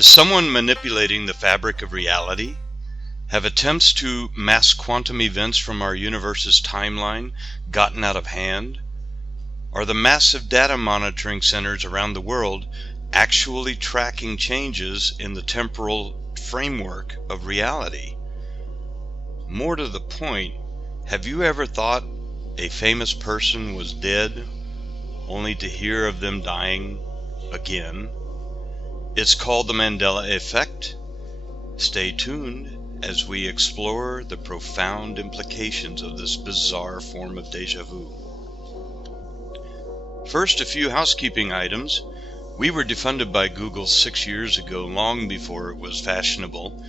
Is someone manipulating the fabric of reality? Have attempts to mask quantum events from our universe's timeline gotten out of hand? Are the massive data monitoring centers around the world actually tracking changes in the temporal framework of reality? More to the point, have you ever thought a famous person was dead only to hear of them dying again? It's called the Mandela Effect. Stay tuned as we explore the profound implications of this bizarre form of déjà vu. First, a few housekeeping items. We were defunded by Google 6 years ago, long before it was fashionable.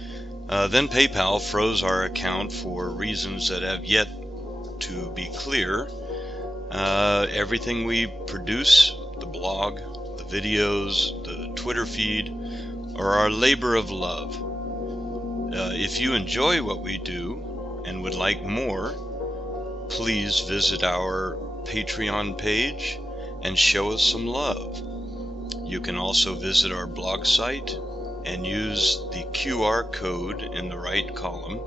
Then PayPal froze our account for reasons that have yet to be clear. Everything we produce, the blog, the videos, the Twitter feed, are our labor of love. If you enjoy what we do and would like more, please visit our Patreon page and show us some love. You can also visit our blog site and use the QR code in the right column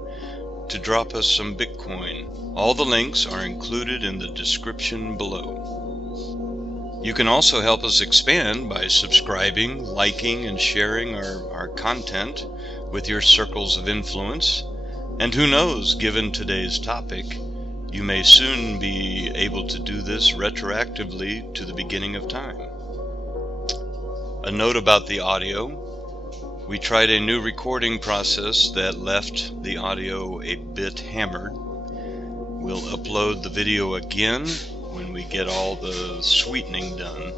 to drop us some Bitcoin. All the links are included in the description below. You can also help us expand by subscribing, liking, and sharing our content with your circles of influence. And who knows, given today's topic, you may soon be able to do this retroactively to the beginning of time. A note about the audio. We tried a new recording process that left the audio a bit hammered. We'll upload the video again when we get all the sweetening done.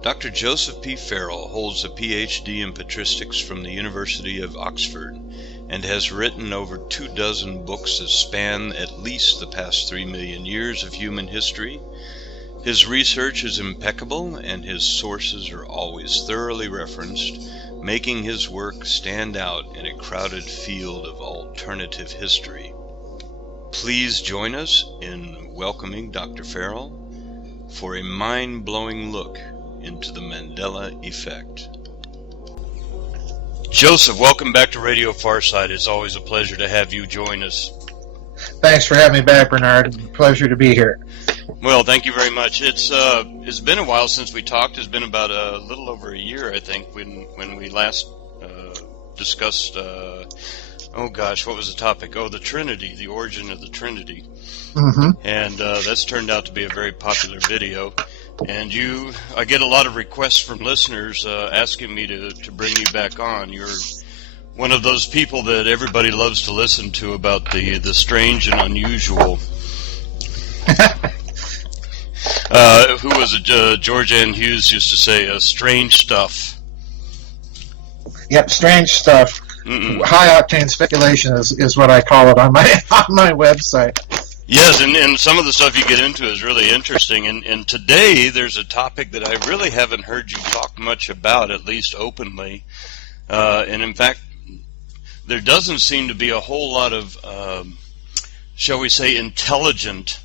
Dr. Joseph P. Farrell holds a PhD in patristics from the University of Oxford and has written over 24 books that span at least the past 3 million years of human history. His research is impeccable and his sources are always thoroughly referenced, making his work stand out in a crowded field of alternative history. Please join us in welcoming Dr. Farrell for a mind-blowing look into the Mandela Effect. Joseph, welcome back to Radio Farside. It's always a pleasure to have you join us. Thanks for having me back, Bernard. Pleasure to be here. Well, thank you very much. It's been a while since we talked. It's been about a little over a year, I think, when we last discussed. What was the topic? Oh, the Trinity, the origin of the Trinity. Mm-hmm. And that's turned out to be a very popular video. And I get a lot of requests from listeners asking me to bring you back on. You're one of those people that everybody loves to listen to about the strange and unusual. Who was it? George N. Hughes used to say, strange stuff. Yep, strange stuff. Mm-mm. High-octane speculation is what I call it on my website. Yes, and some of the stuff you get into is really interesting. And today there's a topic that I really haven't heard you talk much about, at least openly. And in fact, there doesn't seem to be a whole lot of, shall we say, intelligent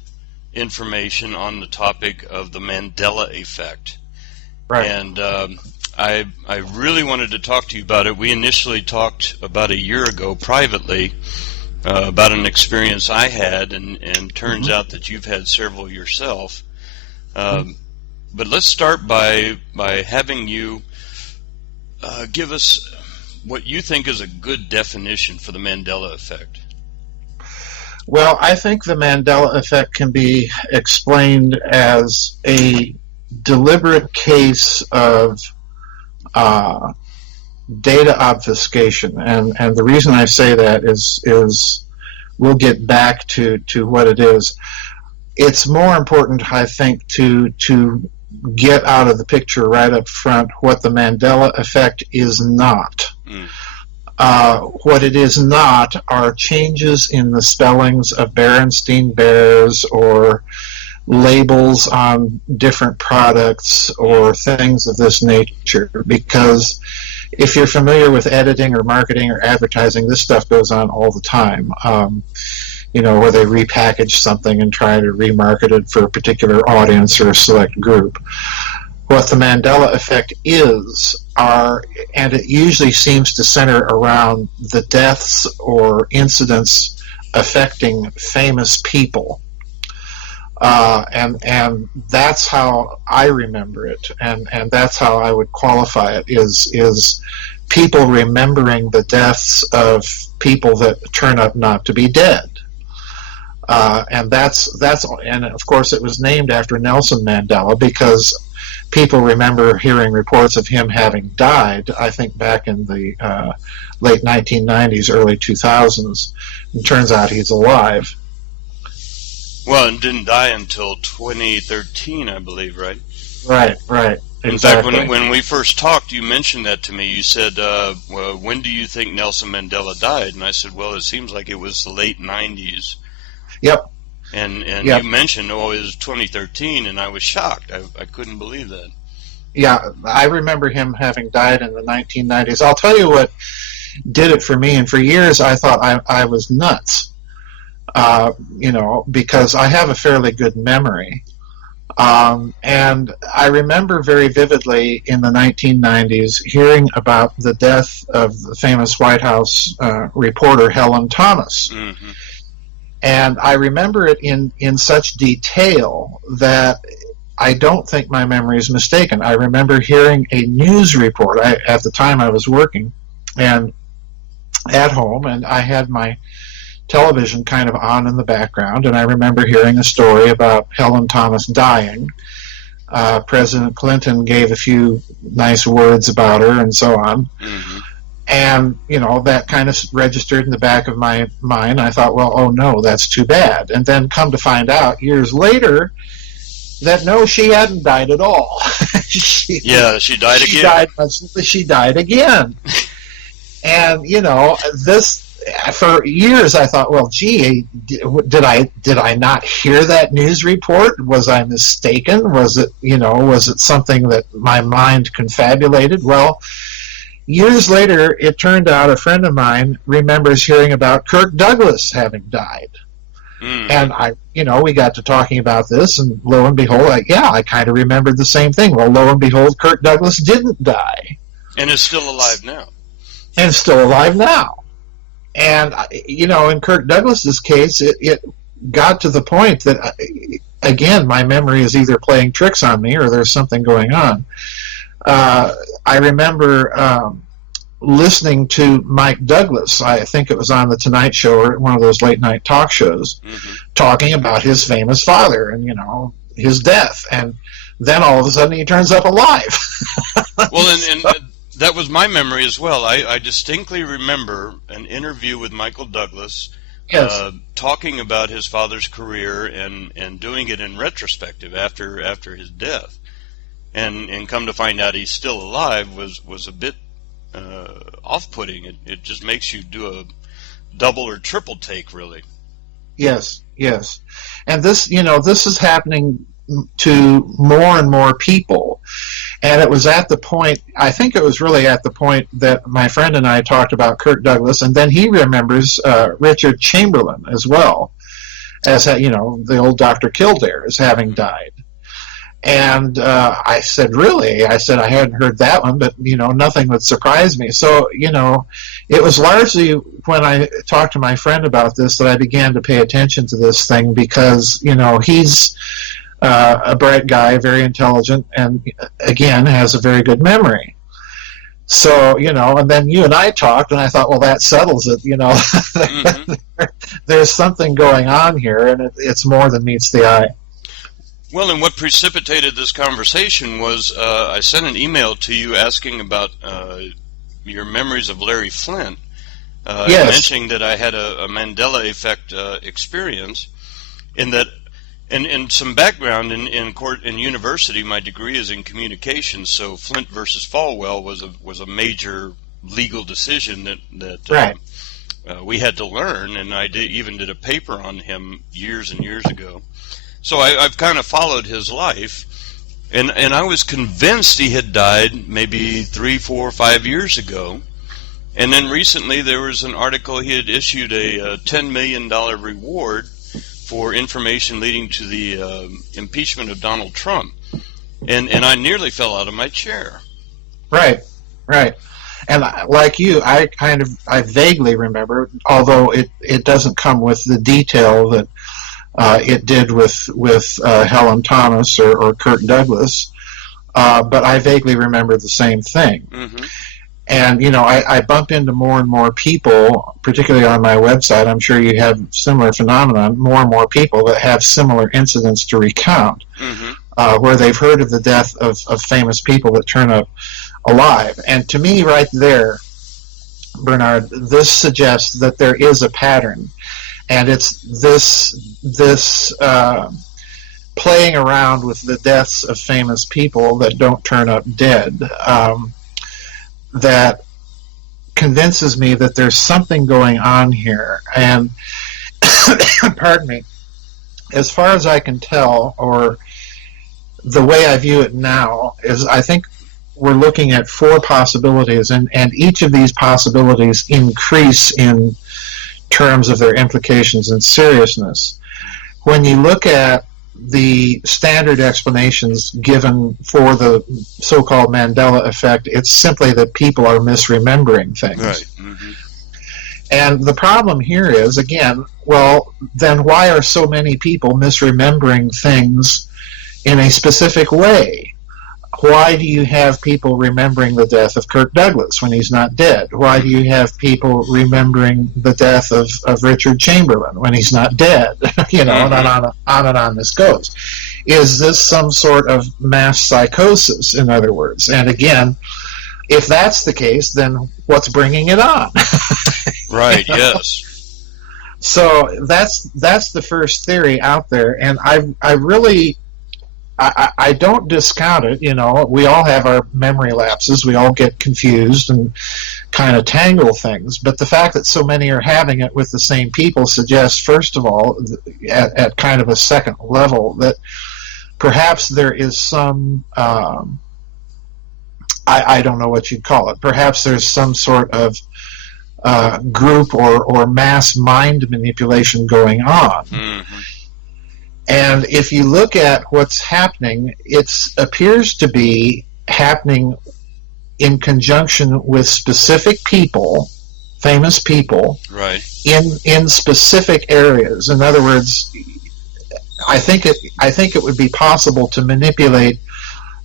information on the topic of the Mandela Effect. Right. And I really wanted to talk to you about it. We initially talked about a year ago privately about an experience I had, and turns out that you've had several yourself. But let's start by having you give us what you think is a good definition for the Mandela Effect. Well, I think the Mandela Effect can be explained as a deliberate case of data obfuscation, and the reason I say that is we'll get back to what it is. It's more important, I think, to get out of the picture right up front what the Mandela Effect is not. What it is not are changes in the spellings of Berenstein Bears or labels on different products or things of this nature, because if you're familiar with editing or marketing or advertising, this stuff goes on all the time. Where they repackage something and try to remarket it for a particular audience or a select group. what the Mandela Effect and it usually seems to center around the deaths or incidents affecting famous people. And that's how I remember it, and that's how I would qualify it, is people remembering the deaths of people that turn up not to be dead. And and of course it was named after Nelson Mandela because people remember hearing reports of him having died, I think back in the late 1990s, early 2000s. It turns out he's alive. Well, and didn't die until 2013, I believe, right? Right. In Exactly. fact, when we first talked, you mentioned that to me. You said, well, when do you think Nelson Mandela died? And I said, well, it seems like it was the late 90s. Yep. And Yep. you mentioned, oh, it was 2013, and I was shocked. I couldn't believe that. Yeah, I remember him having died in the 1990s. I'll tell you what did it for me, and for years I thought I was nuts, because I have a fairly good memory. And I remember very vividly in the 1990s hearing about the death of the famous White House reporter Helen Thomas. Mm-hmm. And I remember it in such detail that I don't think my memory is mistaken. I remember hearing a news report. At the time I was working and at home, and I had my television kind of on in the background, and I remember hearing a story about Helen Thomas dying. President Clinton gave a few nice words about her and so on. Mm-hmm. And, that kind of registered in the back of my mind. I thought, well, oh no, that's too bad. And then come to find out years later that no, she hadn't died at all. she died again. She died again. And, for years I thought, well, gee, did I not hear that news report? Was I mistaken? Was it something that my mind confabulated? Well, years later, it turned out a friend of mine remembers hearing about Kirk Douglas having died. Mm. And we got to talking about this, and lo and behold, I kind of remembered the same thing. Well, lo and behold, Kirk Douglas didn't die. And is still alive now. And, in Kirk Douglas's case, it got to the point that, again, my memory is either playing tricks on me or there's something going on. I remember listening to Mike Douglas, I think it was on The Tonight Show or one of those late-night talk shows, mm-hmm. talking about his famous father and, his death. And then all of a sudden he turns up alive. Well, and that was my memory as well. I distinctly remember an interview with Michael Douglas, yes. Talking about his father's career and doing it in retrospective after his death. And come to find out he's still alive was a bit off-putting. It just makes you do a double or triple take, really. Yes. And this is happening to more and more people. And it was at the point, I think it was really at the point that my friend and I talked about Kirk Douglas, and then he remembers Richard Chamberlain as well, as, the old Dr. Kildare as having died. And I said, really? I said, I hadn't heard that one, but, nothing would surprise me. So, it was largely when I talked to my friend about this that I began to pay attention to this thing because, he's a bright guy, very intelligent, and, again, has a very good memory. So, and then you and I talked, and I thought, well, that settles it, Mm-hmm. There's something going on here, and it's more than meets the eye. Well, and what precipitated this conversation was I sent an email to you asking about your memories of Larry Flint, yes. mentioning that I had a Mandela Effect experience, in that, and some background in university. My degree is in communications, so Flint versus Falwell was a major legal decision that right. We had to learn, and I even did a paper on him years and years ago. So I've kind of followed his life, and I was convinced he had died maybe 3, 4, 5 years ago. And then recently there was an article, he had issued a $10 million reward for information leading to the impeachment of Donald Trump. and I nearly fell out of my chair. Right, right. And like you, I vaguely remember, although it doesn't come with the detail that it did with Helen Thomas or Kirk Douglas, but I vaguely remember the same thing. Mm-hmm. And, I bump into more and more people, particularly on my website. I'm sure you have similar phenomenon, more and more people that have similar incidents to recount, where they've heard of the death of famous people that turn up alive. And to me, right there, Bernard, this suggests that there is a pattern. And it's this playing around with the deaths of famous people that don't turn up dead, that convinces me that there's something going on here. And pardon me, as far as I can tell, or the way I view it now, is I think we're looking at 4 possibilities, and each of these possibilities increase in terms of their implications and seriousness. When you look at the standard explanations given for the so-called Mandela Effect, it's simply that people are misremembering things. Right. Mm-hmm. And the problem here is, again, well, then why are so many people misremembering things in a specific way? Why do you have people remembering the death of Kirk Douglas when he's not dead? Why do you have people remembering the death of Richard Chamberlain when he's not dead? And on and on this goes. Is this some sort of mass psychosis, in other words? And again, if that's the case, then what's bringing it on? Right, yes. So that's the first theory out there, and I really... I don't discount it. We all have our memory lapses. We all get confused and kind of tangle things. But the fact that so many are having it with the same people suggests, first of all, at kind of a second level, that perhaps there is some, I don't know what you'd call it, perhaps there's some sort of group or mass mind manipulation going on. Mm-hmm. And if you look at what's happening, it appears to be happening in conjunction with specific people, famous people, right, in specific areas. In other words, I think it would be possible to manipulate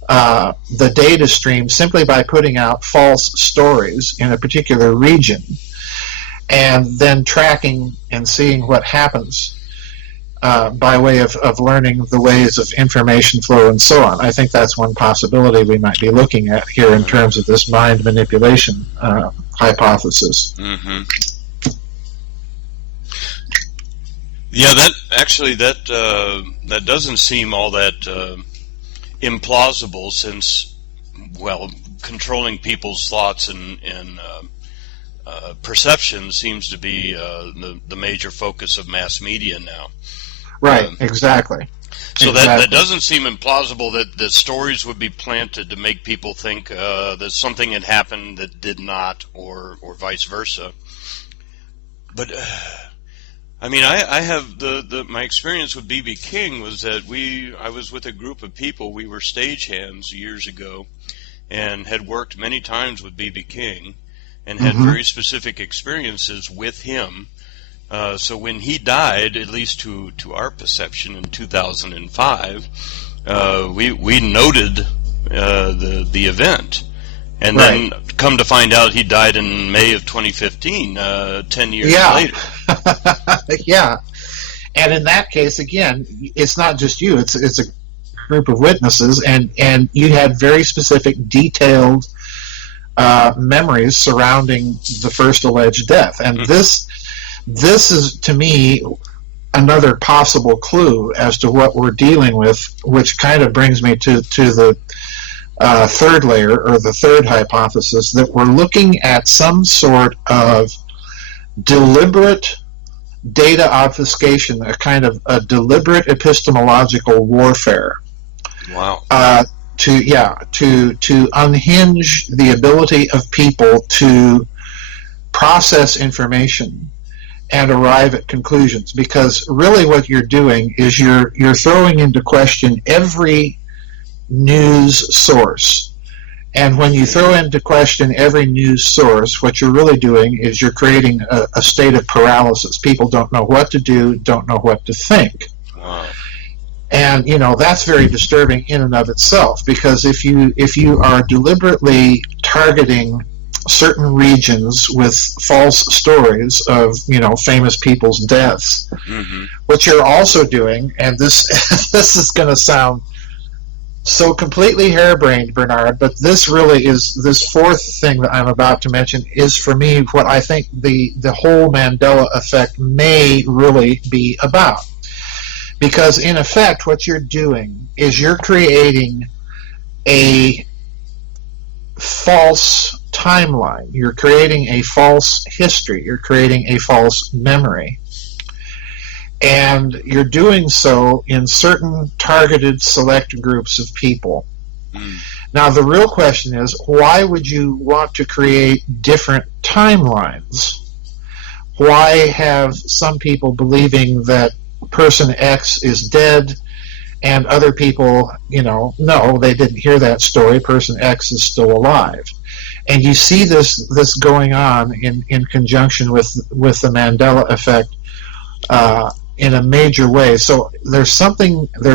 the data stream simply by putting out false stories in a particular region, and then tracking and seeing what happens. By way of learning the ways of information flow and so on. I think that's one possibility we might be looking at here in terms of this mind manipulation hypothesis. Mm-hmm. Yeah, that doesn't seem all that implausible, since, well, controlling people's thoughts and perception seems to be the major focus of mass media now. Right, exactly. So that doesn't seem implausible that the stories would be planted to make people think that something had happened that did not, or vice versa. But I mean, I have my experience with B.B. King was that I was with a group of people. We were stagehands years ago, and had worked many times with B.B. King, and had very specific experiences with him. So when he died, at least to our perception in 2005, we noted the event, and then come to find out he died in May of 2015, 10 years later. Yeah, and in that case, again, it's not just you; it's a group of witnesses, and you had very specific, detailed memories surrounding the first alleged death, and This is, to me, another possible clue as to what we're dealing with, which kind of brings me to the third layer, or the third hypothesis, that we're looking at some sort of deliberate data obfuscation, a kind of a deliberate epistemological warfare. Wow. To unhinge the ability of people to process information and arrive at conclusions, because really what you're doing is you're throwing into question every news source. And when you throw into question every news source, what you're really doing is you're creating a state of paralysis. People don't know what to do, don't know what to think. Wow. And that's very disturbing in and of itself, because if you are deliberately targeting certain regions with false stories of famous people's deaths, Mm-hmm. what you're also doing, and this this is going to sound so completely harebrained, Bernard, but this really is, this fourth thing that I'm about to mention is, for me, what I think the whole Mandela effect may really be about. Because in effect, what you're doing is you're creating a false timeline. You're creating a false history. You're creating a false memory. And you're doing so in certain targeted select groups of people. Mm. Now, the real question is, why would you want to create different timelines? Why have some people believing that person X is dead, and other people, no, they didn't hear that story, person X is still alive? And you see this going on in conjunction with the Mandela effect in a major way. So there's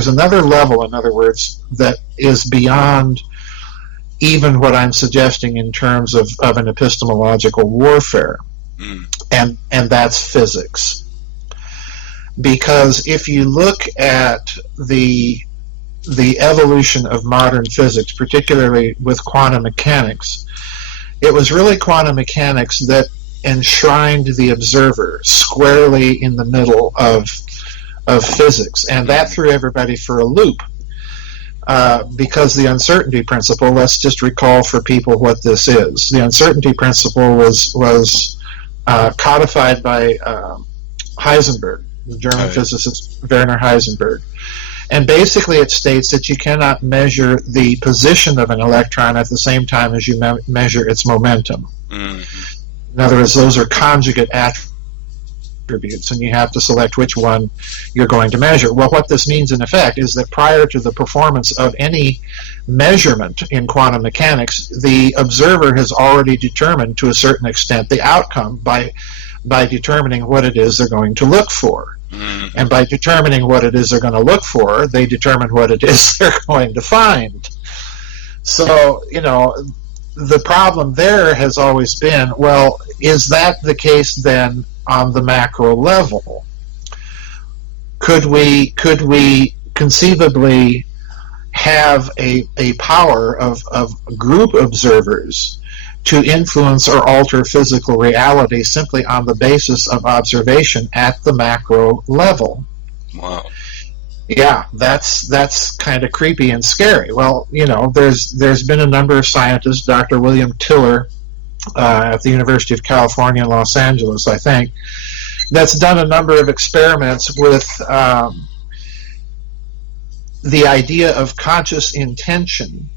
another level, in other words, that is beyond even what I'm suggesting in terms of an epistemological warfare. And that's physics. Because if you look at the evolution of modern physics, particularly with quantum mechanics, it was really quantum mechanics that enshrined the observer squarely in the middle of physics, and that threw everybody for a loop. Because the uncertainty principle, let's just recall for people what this is. The uncertainty principle was codified by Heisenberg, the German physicist Werner Heisenberg. And basically it states that you cannot measure the position of an electron at the same time as you measure its momentum. Mm-hmm. In other words, those are conjugate attributes, and you have to select which one you're going to measure. Well, what this means in effect is that prior to the performance of any measurement in quantum mechanics, the observer has already determined to a certain extent the outcome by determining what it is they're going to look for. Mm-hmm. And by determining what it is they're going to look for, they determine what it is they're going to find. So, the problem there has always been, well, is that the case then on the macro level? Could we conceivably have a power of group observers to influence or alter physical reality simply on the basis of observation at the macro level? Wow. Yeah, that's kind of creepy and scary. Well, there's been a number of scientists, Dr. William Tiller at the University of California in Los Angeles, I think, that's done a number of experiments with the idea of conscious intention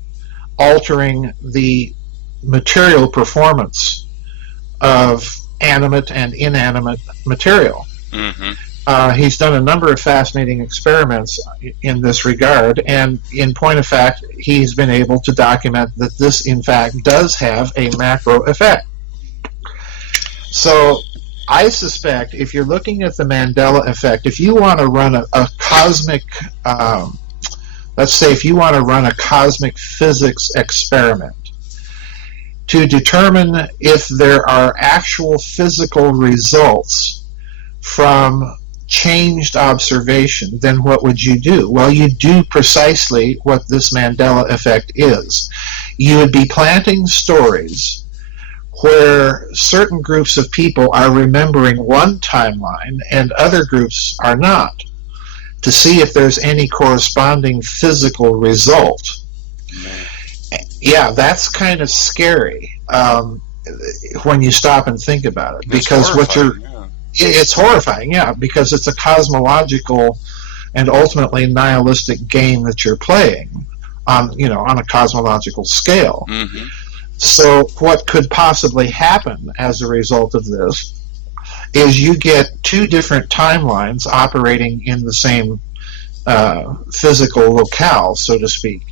altering the material performance of animate and inanimate material. Mm-hmm. He's done a number of fascinating experiments in this regard, and in point of fact, he's been able to document that this, in fact, does have a macro effect. So I suspect if you're looking at the Mandela effect, if you want to run a cosmic, let's say if you want to run a cosmic physics experiment to determine if there are actual physical results from changed observation, then what would you do? Well, you do precisely what this Mandela effect is. You would be planting stories where certain groups of people are remembering one timeline and other groups are not, to see if there's any corresponding physical result. Yeah, that's kind of scary when you stop and think about it, because it's horrifying, yeah, because it's a cosmological and ultimately nihilistic game that you're playing on a cosmological scale. Mm-hmm. So what could possibly happen as a result of this is you get two different timelines operating in the same physical locale, so to speak.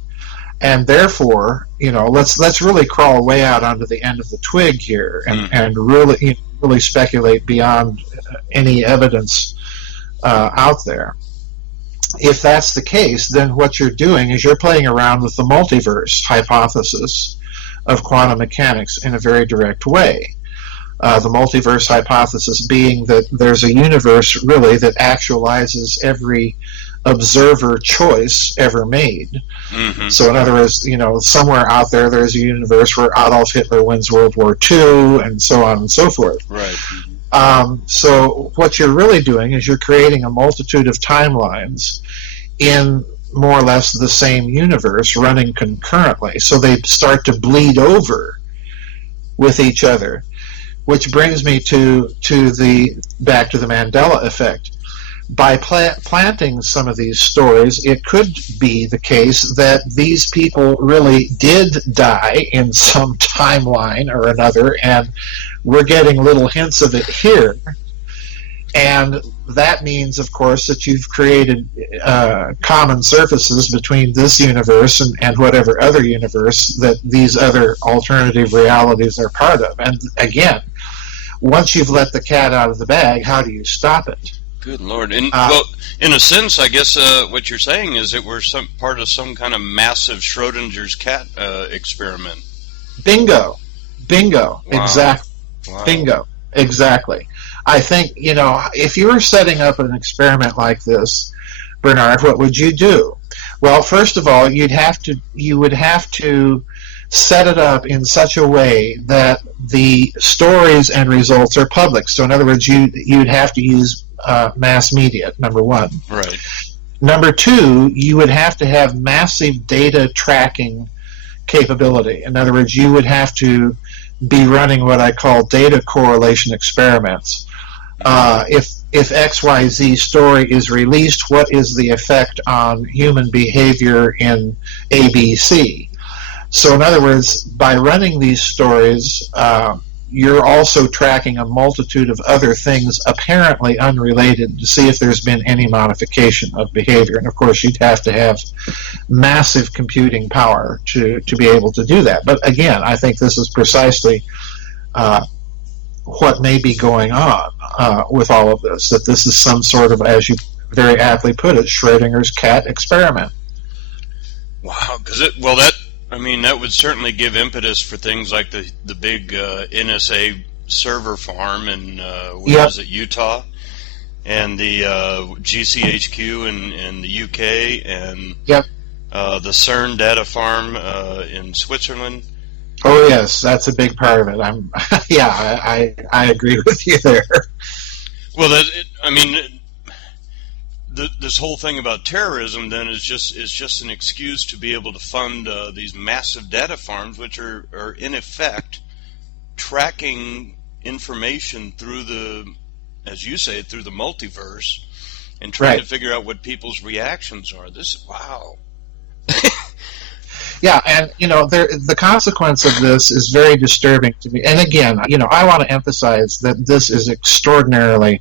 And therefore, let's really crawl way out onto the end of the twig here, and really speculate beyond any evidence out there. If that's the case, then what you're doing is you're playing around with the multiverse hypothesis of quantum mechanics in a very direct way. The multiverse hypothesis being that there's a universe really that actualizes every observer choice ever made. Mm-hmm. So in other words, somewhere out there there's a universe where Adolf Hitler wins World War II, and so on and so forth. Right. So what you're really doing is you're creating a multitude of timelines in more or less the same universe running concurrently. So they start to bleed over with each other, which brings me back to the Mandela Effect. By planting some of these stories, it could be the case that these people really did die in some timeline or another, and we're getting little hints of it here. And that means, of course, that you've created common surfaces between this universe and whatever other universe that these other alternative realities are part of. And again, once you've let the cat out of the bag, how do you stop it? Good Lord. Well, in a sense, I guess what you're saying is that we're part of some kind of massive Schrodinger's cat experiment. Bingo. Wow. Exactly. Wow. Bingo. Exactly. I think, if you were setting up an experiment like this, Bernard, what would you do? Well, first of all, you would have to set it up in such a way that the stories and results are public. So in other words, you'd have to use mass media, number one. Right. Number two, you would have to have massive data tracking capability. In other words, you would have to be running what I call data correlation experiments. If XYZ story is released, what is the effect on human behavior in ABC? So in other words, by running these stories, you're also tracking a multitude of other things apparently unrelated to see if there's been any modification of behavior. And of course, you'd have to have massive computing power to be able to do that. But again, I think this is precisely what may be going on with all of this, that this is some sort of, as you very aptly put it, Schrodinger's cat experiment. Wow, that would certainly give impetus for things like the big NSA server farm in was it, Utah, and the GCHQ in the UK, and the CERN data farm in Switzerland. Oh yes, that's a big part of it. I agree with you there. Well, this whole thing about terrorism then is just an excuse to be able to fund these massive data farms, which are in effect tracking information through as you say, through the multiverse, and trying to figure out what people's reactions are. Wow. Yeah, and the consequence of this is very disturbing to me. And again, I want to emphasize that this is extraordinarily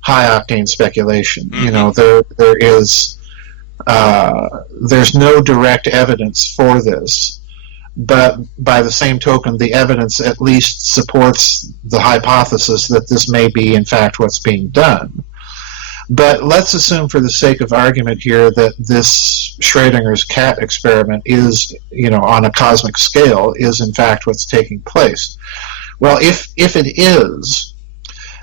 high-octane speculation. Mm-hmm. There's no direct evidence for this, but by the same token, the evidence at least supports the hypothesis that this may be, in fact, what's being done. But let's assume, for the sake of argument here, that this Schrodinger's cat experiment is, on a cosmic scale, is in fact what's taking place. Well, if it is,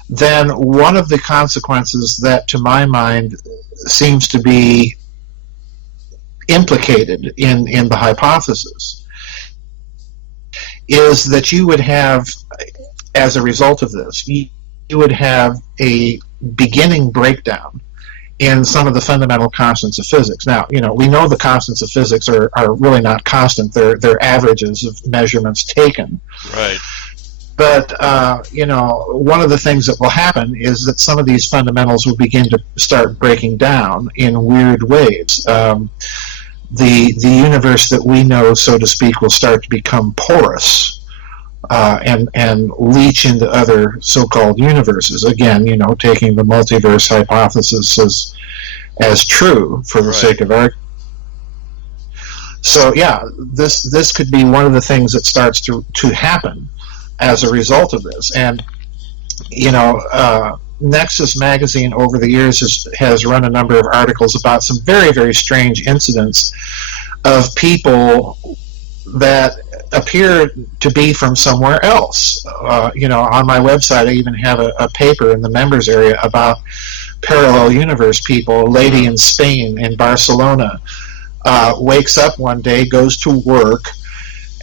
then one of the consequences that, to my mind, seems to be implicated in the hypothesis is that you would have, as a result of this, you would have a beginning breakdown in some of the fundamental constants of physics. Now, we know the constants of physics are really not constant. They're averages of measurements taken. Right. But, one of the things that will happen is that some of these fundamentals will begin to start breaking down in weird ways. The universe that we know, so to speak, will start to become porous. And leach into other so-called universes. Again, taking the multiverse hypothesis as true for the sake of argument. So yeah, this could be one of the things that starts to happen as a result of this. And Nexus magazine over the years has run a number of articles about some very, very strange incidents of people that appear to be from somewhere else. On my website, I even have a paper in the members area about parallel universe people. A lady in Spain, in Barcelona, wakes up one day, goes to work,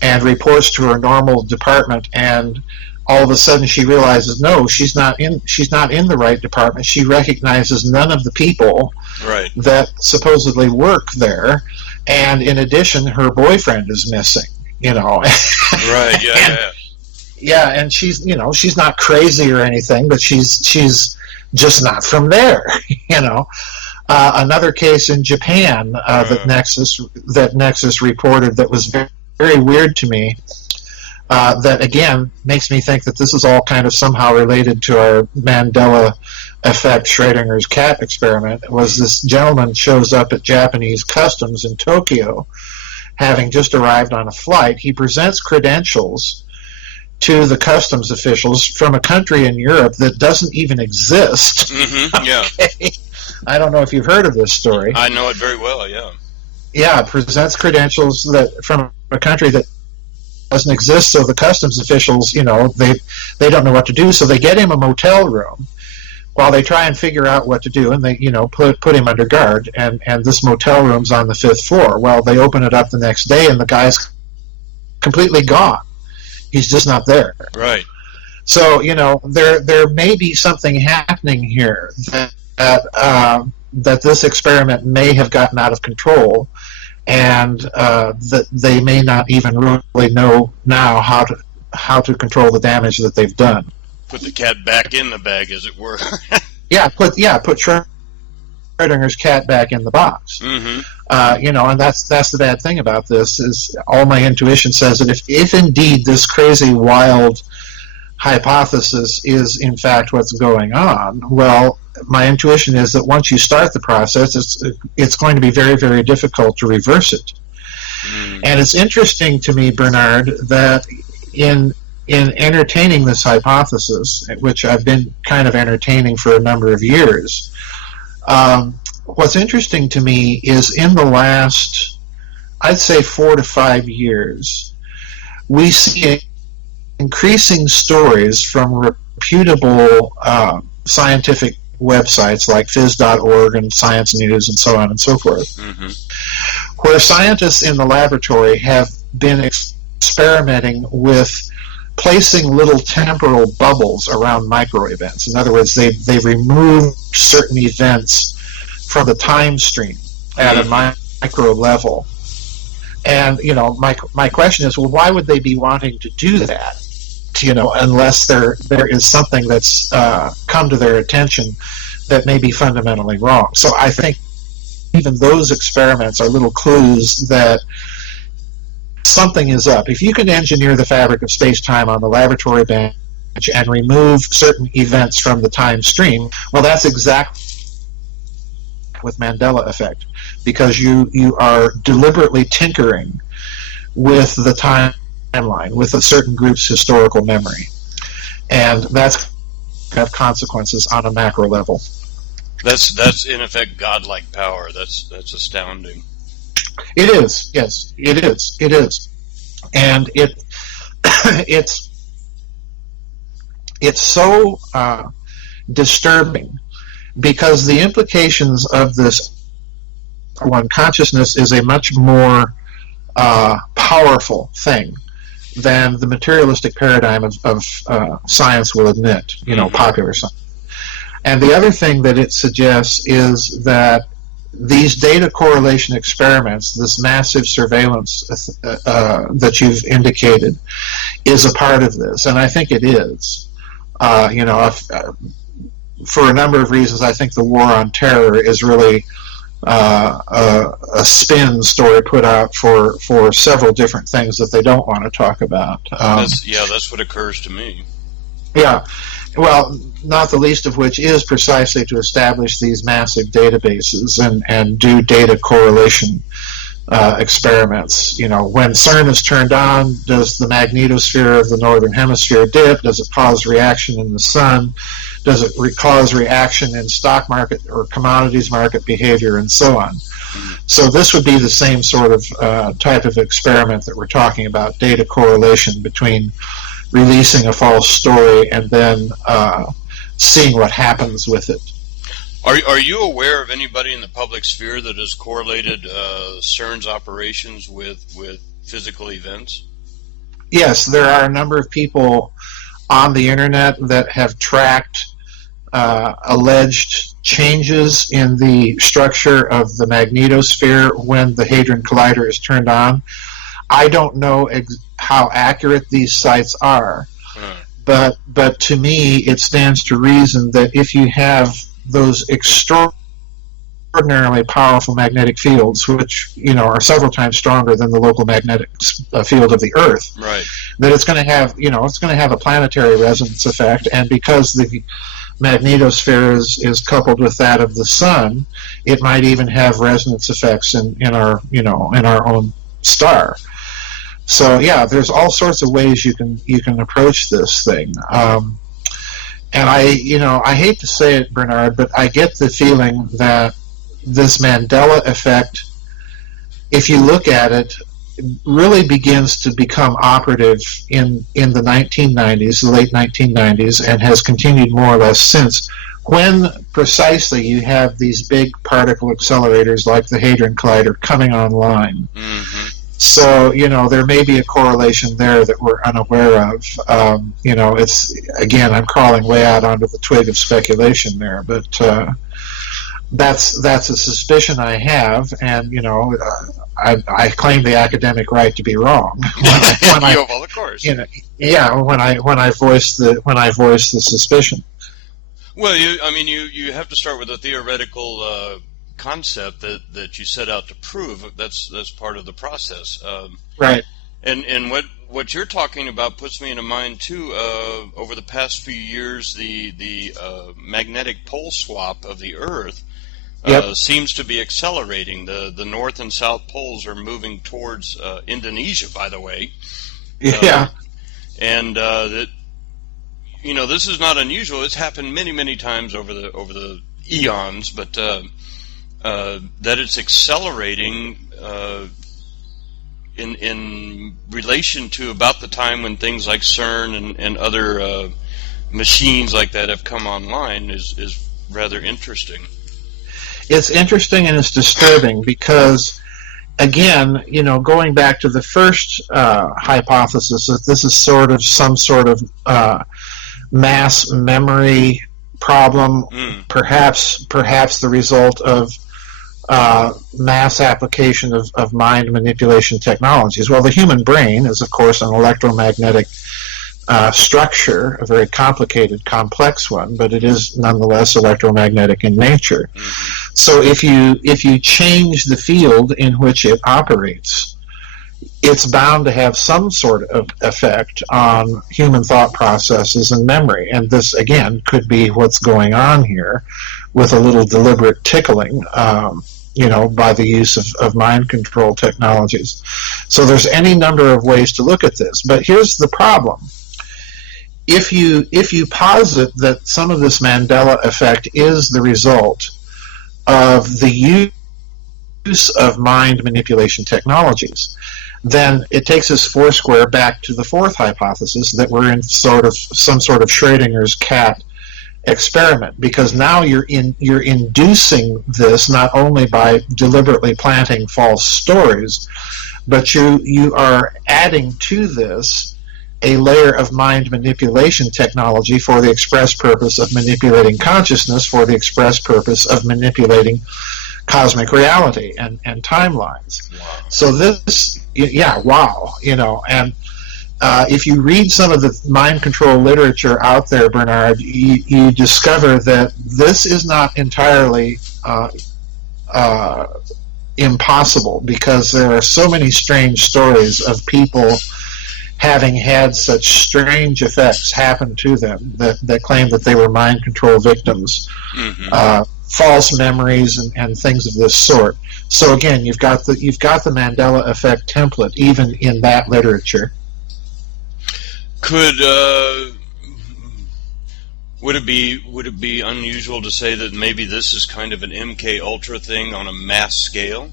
and reports to her normal department, and all of a sudden she realizes, no, she's not in the right department. She recognizes none of the people that supposedly work there, and in addition, her boyfriend is missing. Right. Yeah, and she's not crazy or anything, but she's just not from there. Another case in Japan that Nexus reported that was very, very weird to me. That again makes me think that this is all kind of somehow related to our Mandela Effect Schrodinger's cat experiment. Was this gentleman shows up at Japanese customs in Tokyo, having just arrived on a flight. He presents credentials to the customs officials from a country in Europe that doesn't even exist. Mm-hmm, yeah. Okay? I don't know if you've heard of this story. I know it very well, yeah. Yeah, presents credentials that from a country that doesn't exist, so the customs officials, they don't know what to do, so they get him a motel room while they try and figure out what to do, and they, put him under guard, and this motel room's on the 5th floor. Well, they open it up the next day, and the guy's completely gone. He's just not there. Right. So, there may be something happening here that this experiment may have gotten out of control, and that they may not even really know now how to control the damage that they've done. Put the cat back in the bag, as it were. Put Schrodinger's cat back in the box. Mm-hmm. And that's the bad thing about this, is all my intuition says that if indeed this crazy, wild hypothesis is in fact what's going on, well, my intuition is that once you start the process, it's going to be very, very difficult to reverse it. And it's interesting to me, Bernard, that in entertaining this hypothesis, which I've been kind of entertaining for a number of years, what's interesting to me is in the last, I'd say 4 to 5 years, we see increasing stories from reputable scientific websites like phys.org and Science News and so on and so forth, where scientists in the laboratory have been experimenting with placing little temporal bubbles around micro events. In other words, they've removed certain events from the time stream at a micro level. And, my question is, well, why would they be wanting to do that? Unless there is something that's come to their attention that may be fundamentally wrong. So I think even those experiments are little clues that something is up. If you can engineer the fabric of space-time on the laboratory bench and remove certain events from the time stream, well, that's exactly with Mandela Effect, because you are deliberately tinkering with the timeline, with a certain group's historical memory, and that's have consequences on a macro level. That's in effect godlike power. That's astounding. It is, yes, it is, and it's so disturbing, because the implications of this, one, consciousness is a much more powerful thing than the materialistic paradigm of science will admit, popular science. And the other thing that it suggests is that these data correlation experiments, this massive surveillance that you've indicated, is a part of this, and I think it is. For a number of reasons, I think the war on terror is really a spin story put out for several different things that they don't want to talk about. That's what occurs to me. Yeah, well, not the least of which is precisely to establish these massive databases and do data correlation experiments. When CERN is turned on, does the magnetosphere of the northern hemisphere dip? Does it cause reaction in the sun? Does it cause reaction in stock market or commodities market behavior, and so on? So this would be the same sort of type of experiment that we're talking about, data correlation between releasing a false story and then seeing what happens with it. Are you aware of anybody in the public sphere that has correlated CERN's operations with physical events? Yes, there are a number of people on the internet that have tracked alleged changes in the structure of the magnetosphere when the Hadron Collider is turned on. I don't know how accurate these sites are, but to me it stands to reason that if you have those extraordinarily powerful magnetic fields, which are several times stronger than the local magnetic field of the Earth, right, that it's going to have a planetary resonance effect, and because the magnetosphere is coupled with that of the sun, it might even have resonance effects in our own star. So yeah, there's all sorts of ways you can approach this thing. And I hate to say it, Bernard, but I get the feeling that this Mandela effect, if you look at it, really begins to become operative in the 1990s, the late 1990s, and has continued more or less since, when precisely you have these big particle accelerators like the Hadron Collider coming online. Mm-hmm. So, there may be a correlation there that we're unaware of. It's, again, I'm crawling way out onto the twig of speculation there, but that's a suspicion I have, and, I claim the academic right to be wrong. Well, of course. When I voice the suspicion. Well, you have to start with a theoretical concept that you set out to prove. That's part of the process, right? And what you're talking about puts me in mind too. Over the past few years, the magnetic pole swap of the Earth seems to be accelerating. The north and south poles are moving towards Indonesia, by the way. Yeah, and that this is not unusual. It's happened many times over the eons, but that it's accelerating in relation to about the time when things like CERN and other machines like that have come online is rather interesting. It's interesting and it's disturbing because, again, going back to the first hypothesis that this is some sort of mass memory problem, perhaps the result of mass application of mind manipulation technologies. Well, the human brain is, of course, an electromagnetic structure, a very complicated, complex one, but it is nonetheless electromagnetic in nature. So if you change the field in which it operates, it's bound to have some sort of effect on human thought processes and memory. And this, again, could be what's going on here with a little deliberate tickling, by the use of mind control technologies. So there's any number of ways to look at this. But here's the problem. If you posit that some of this Mandela effect is the result of the use of mind manipulation technologies, then it takes us foursquare back to the fourth hypothesis that we're in some sort of Schrodinger's cat experiment, because now you're inducing this not only by deliberately planting false stories, but you are adding to this a layer of mind manipulation technology for the express purpose of manipulating consciousness, for the express purpose of manipulating cosmic reality and timelines. Wow. So this, wow, and if you read some of the mind control literature out there, Bernard, you discover that this is not entirely impossible, because there are so many strange stories of people having had such strange effects happen to them that claim that they were mind control victims false memories and things of this sort. So again, you've got the Mandela Effect template even in that literature. Could would it be unusual to say that maybe this is kind of an MK Ultra thing on a mass scale?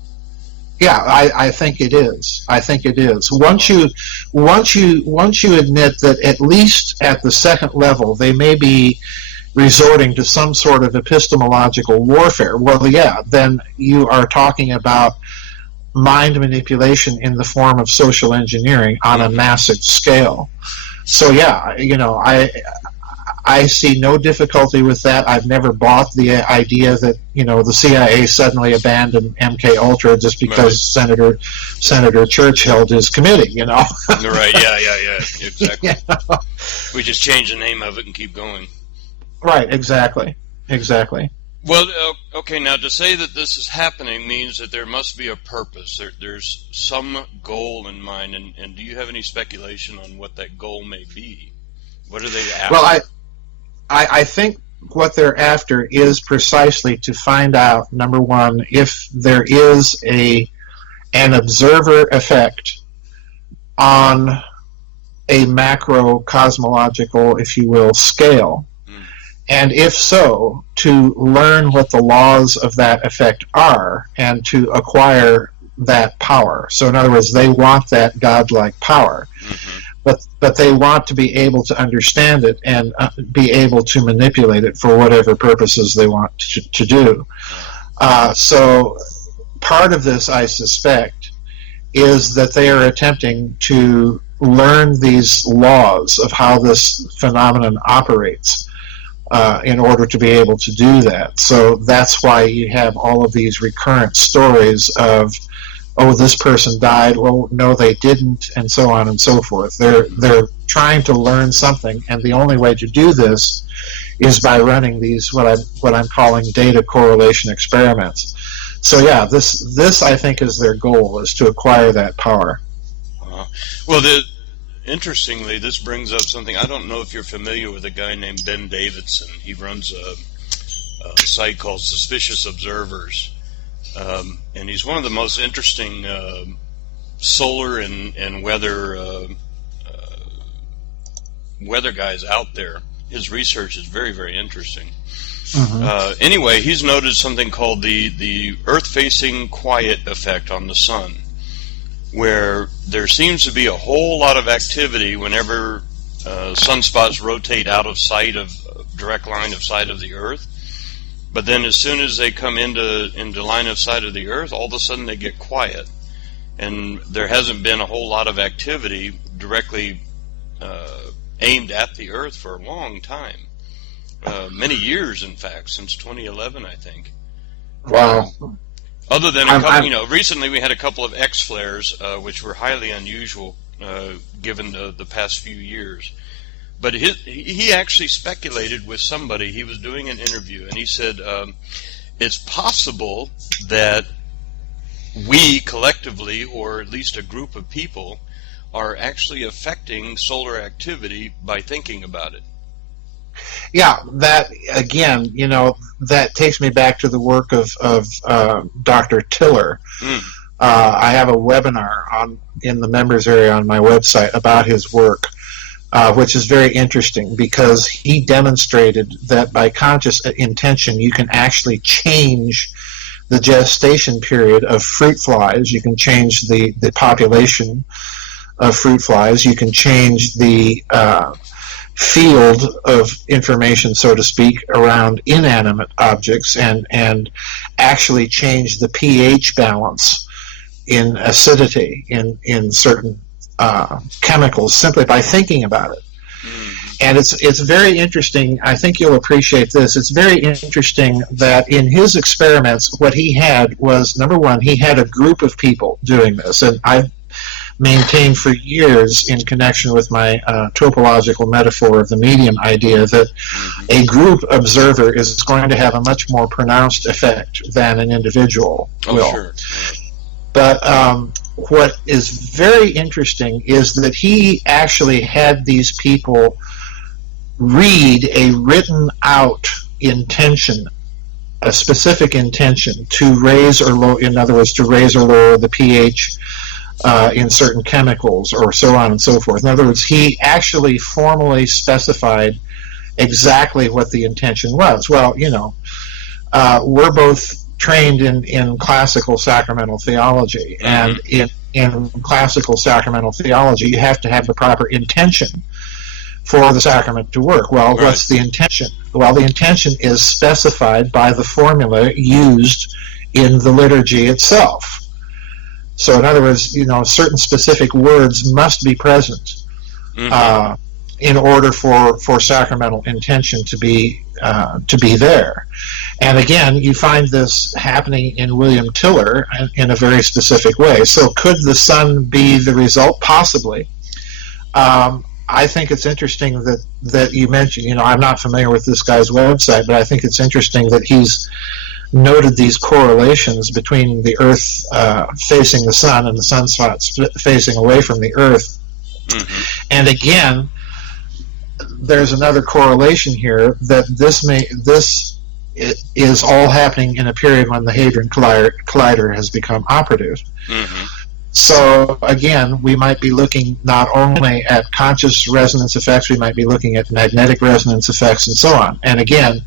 Yeah, I think it is. I think it is. Once you admit that at least at the second level they may be resorting to some sort of epistemological warfare, well, yeah, then you are talking about mind manipulation in the form of social engineering on a massive scale. So yeah, I see no difficulty with that. I've never bought the idea that the CIA suddenly abandoned MK Ultra just because right. Senator Church held his committee. Right? Yeah. Exactly. Yeah. We just change the name of it and keep going. Right. Exactly. Well, okay. Now, to say that this is happening means that there must be a purpose. There's some goal in mind, and do you have any speculation on what that goal may be? What are they after? Well, I think what they're after is precisely to find out, number one, if there is an observer effect on a macro cosmological, if you will, scale. And if so, to learn what the laws of that effect are and to acquire that power. So in other words, they want that godlike power. Mm-hmm. But they want to be able to understand it and be able to manipulate it for whatever purposes they want to do. So part of this, I suspect, is that they are attempting to learn these laws of how this phenomenon operates in order to be able to do that. So that's why you have all of these recurrent stories of, oh, this person died, well, no, they didn't, and so on and so forth. They're trying to learn something, and the only way to do this is by running these what I'm calling data correlation experiments. So yeah, this I think is their goal, is to acquire that power. Well, interestingly, this brings up something. I don't know if you're familiar with a guy named Ben Davidson. He runs a site called Suspicious Observers. And he's one of the most interesting solar and weather guys out there. His research is very, very interesting. Mm-hmm. Anyway, he's noted something called the Earth-facing quiet effect on the sun, where there seems to be a whole lot of activity whenever sunspots rotate out of sight of direct line of sight of the Earth. But then as soon as they come into line of sight of the Earth, all of a sudden they get quiet. And there hasn't been a whole lot of activity directly aimed at the Earth for a long time. Many years, in fact, since 2011, I think. Wow. Other than, recently we had a couple of X flares, which were highly unusual given the past few years. But he actually speculated with somebody. He was doing an interview, and he said it's possible that we collectively, or at least a group of people, are actually affecting solar activity by thinking about it. Yeah, that, again, that takes me back to the work of Dr. Tiller. I have a webinar in the members area on my website about his work. Which is very interesting because he demonstrated that by conscious intention you can actually change the gestation period of fruit flies. You can change the population of fruit flies. You can change the field of information, so to speak, around inanimate objects and actually change the pH balance in acidity in certain chemicals simply by thinking about it. And it's very interesting. I think you'll appreciate this. It's very interesting that in his experiments, what he had was, number one, he had a group of people doing this. And I've maintained for years in connection with my topological metaphor of the medium idea that a group observer is going to have a much more pronounced effect than an individual will. Sure. But what is very interesting is that he actually had these people read a written out intention a specific intention to raise or lower, in other words, to raise or lower the pH in certain chemicals, or so on and so forth. In other words, he actually formally specified exactly what the intention was. Well, we're both trained in classical sacramental theology, and in classical sacramental theology, you have to have the proper intention for the sacrament to work. Well, right. What's the intention? Well, the intention is specified by the formula used in the liturgy itself. So, in other words, certain specific words must be present in order for sacramental intention to be there. And again, you find this happening in William Tiller in a very specific way. So, could the Son be the result? Possibly. I think it's interesting that you mentioned, I'm not familiar with this guy's website, but I think it's interesting that he's noted these correlations between the Earth facing the Sun and the sunspots facing away from the Earth. Mm-hmm. And again, there's another correlation here that this is all happening in a period when the Hadron Collider has become operative. Mm-hmm. So again, we might be looking not only at conscious resonance effects, we might be looking at magnetic resonance effects and so on. And again,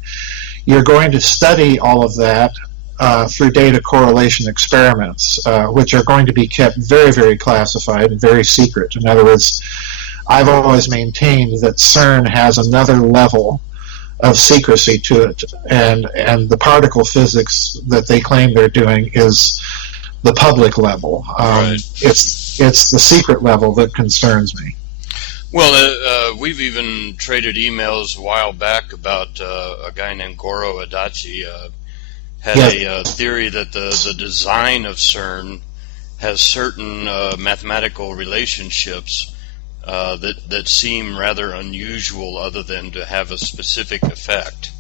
you're going to study all of that through data correlation experiments, which are going to be kept very, very classified and very secret. In other words, I've always maintained that CERN has another level of secrecy to it, and the particle physics that they claim they're doing is the public level. Right. It's the secret level that concerns me. Well, we've even traded emails a while back about a guy named Goro Adachi had a theory that the design of CERN has certain mathematical relationships that seem rather unusual, other than to have a specific effect.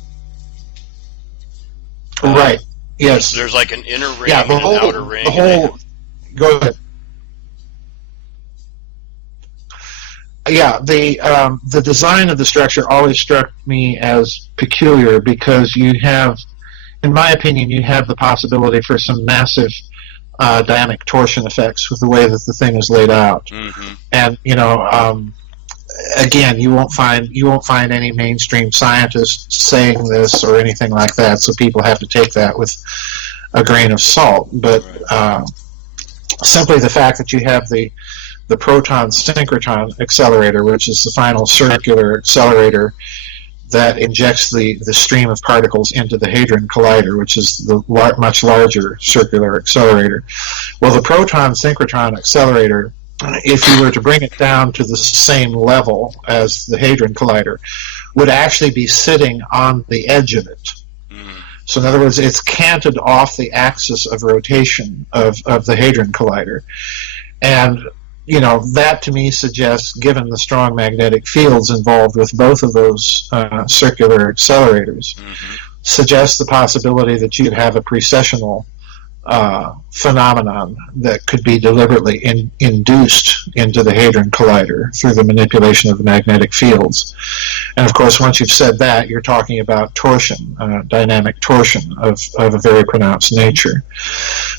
Right. Yes. There's like an inner ring and an outer ring. Go ahead. Yeah, the design of the structure always struck me as peculiar because you have, in my opinion, you have the possibility for some massive dynamic torsion effects with the way that the thing is laid out. Mm-hmm. And again, you won't find any mainstream scientists saying this or anything like that, so people have to take that with a grain of salt. But simply the fact that you have the proton synchrotron accelerator, which is the final circular accelerator that injects the stream of particles into the Hadron Collider, which is the much larger circular accelerator. Well, the proton synchrotron accelerator, if you were to bring it down to the same level as the Hadron Collider, would actually be sitting on the edge of it. So in other words, it's canted off the axis of rotation of the Hadron Collider. And that to me suggests, given the strong magnetic fields involved with both of those circular accelerators, suggests the possibility that you'd have a precessional phenomenon that could be deliberately induced into the Hadron Collider through the manipulation of the magnetic fields. And of course, once you've said that, you're talking about torsion, dynamic torsion of a very pronounced nature.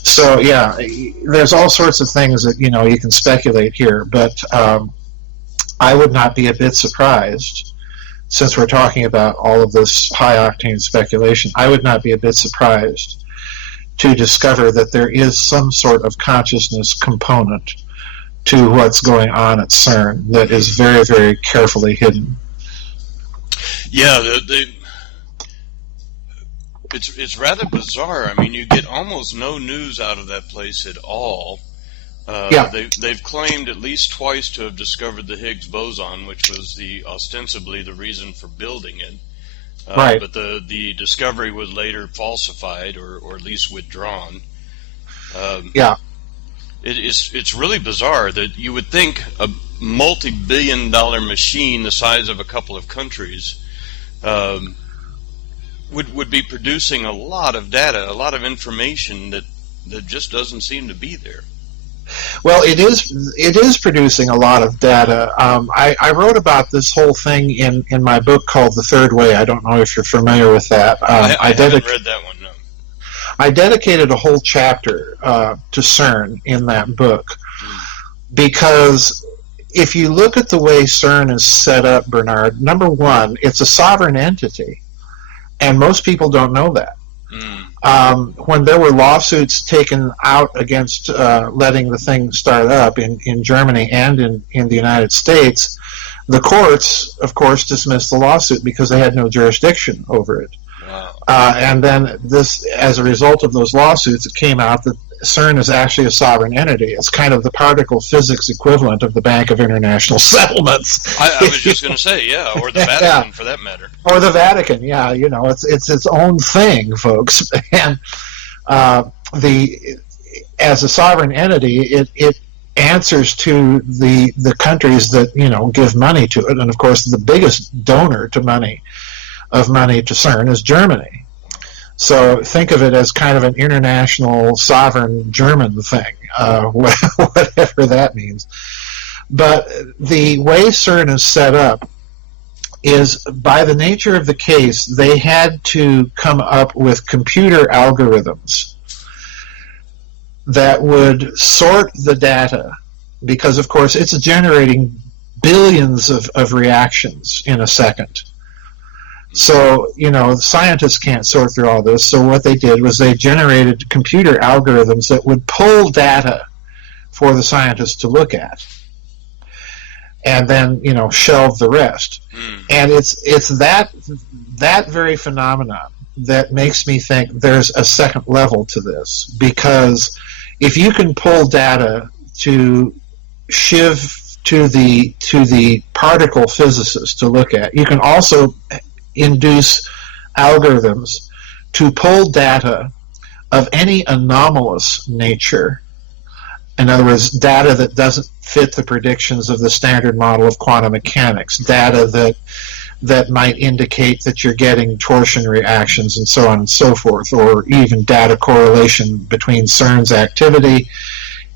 So yeah, there's all sorts of things that you can speculate here, but I would not be a bit surprised, since we're talking about all of this high octane speculation, I would not be a bit surprised to discover that there is some sort of consciousness component to what's going on at CERN that is very, very carefully hidden. Yeah, it's rather bizarre. I mean, you get almost no news out of that place at all. They've claimed at least twice to have discovered the Higgs boson, which was ostensibly the reason for building it. Right. But the discovery was later falsified or at least withdrawn. It's really bizarre that you would think a multi-billion-dollar machine the size of a couple of countries would be producing a lot of data, a lot of information that just doesn't seem to be there. Well, it is producing a lot of data. I wrote about this whole thing in my book called The Third Way. I don't know if you're familiar with that. I haven't read that one, no. I dedicated a whole chapter to CERN in that book because if you look at the way CERN is set up, Bernard, number one, it's a sovereign entity, and most people don't know that. When there were lawsuits taken out against letting the thing start up in Germany and in the United States, the courts, of course, dismissed the lawsuit because they had no jurisdiction over it. Wow. And then this, as a result of those lawsuits, it came out that CERN is actually a sovereign entity. It's kind of the particle physics equivalent of the Bank of International Settlements. I was just going to say, yeah, or the Vatican for that matter. Or the Vatican, yeah. You know, it's its own thing, folks. And as a sovereign entity, it answers to the countries that, you know, give money to it. And of course, the biggest donor to money to CERN is Germany. So think of it as kind of an international sovereign German thing, whatever that means. But the way CERN is set up is, by the nature of the case, they had to come up with computer algorithms that would sort the data, because of course it's generating billions of reactions in a second. So, you know, scientists can't sort through all this. So what they did was they generated computer algorithms that would pull data for the scientists to look at, and then, you know, shelve the rest. And it's that very phenomenon that makes me think there's a second level to this, because if you can pull data to shiv to the particle physicists to look at, you can also induce algorithms to pull data of any anomalous nature. In other words, data that doesn't fit the predictions of the standard model of quantum mechanics, data that might indicate that you're getting torsion reactions and so on and so forth, or even data correlation between CERN's activity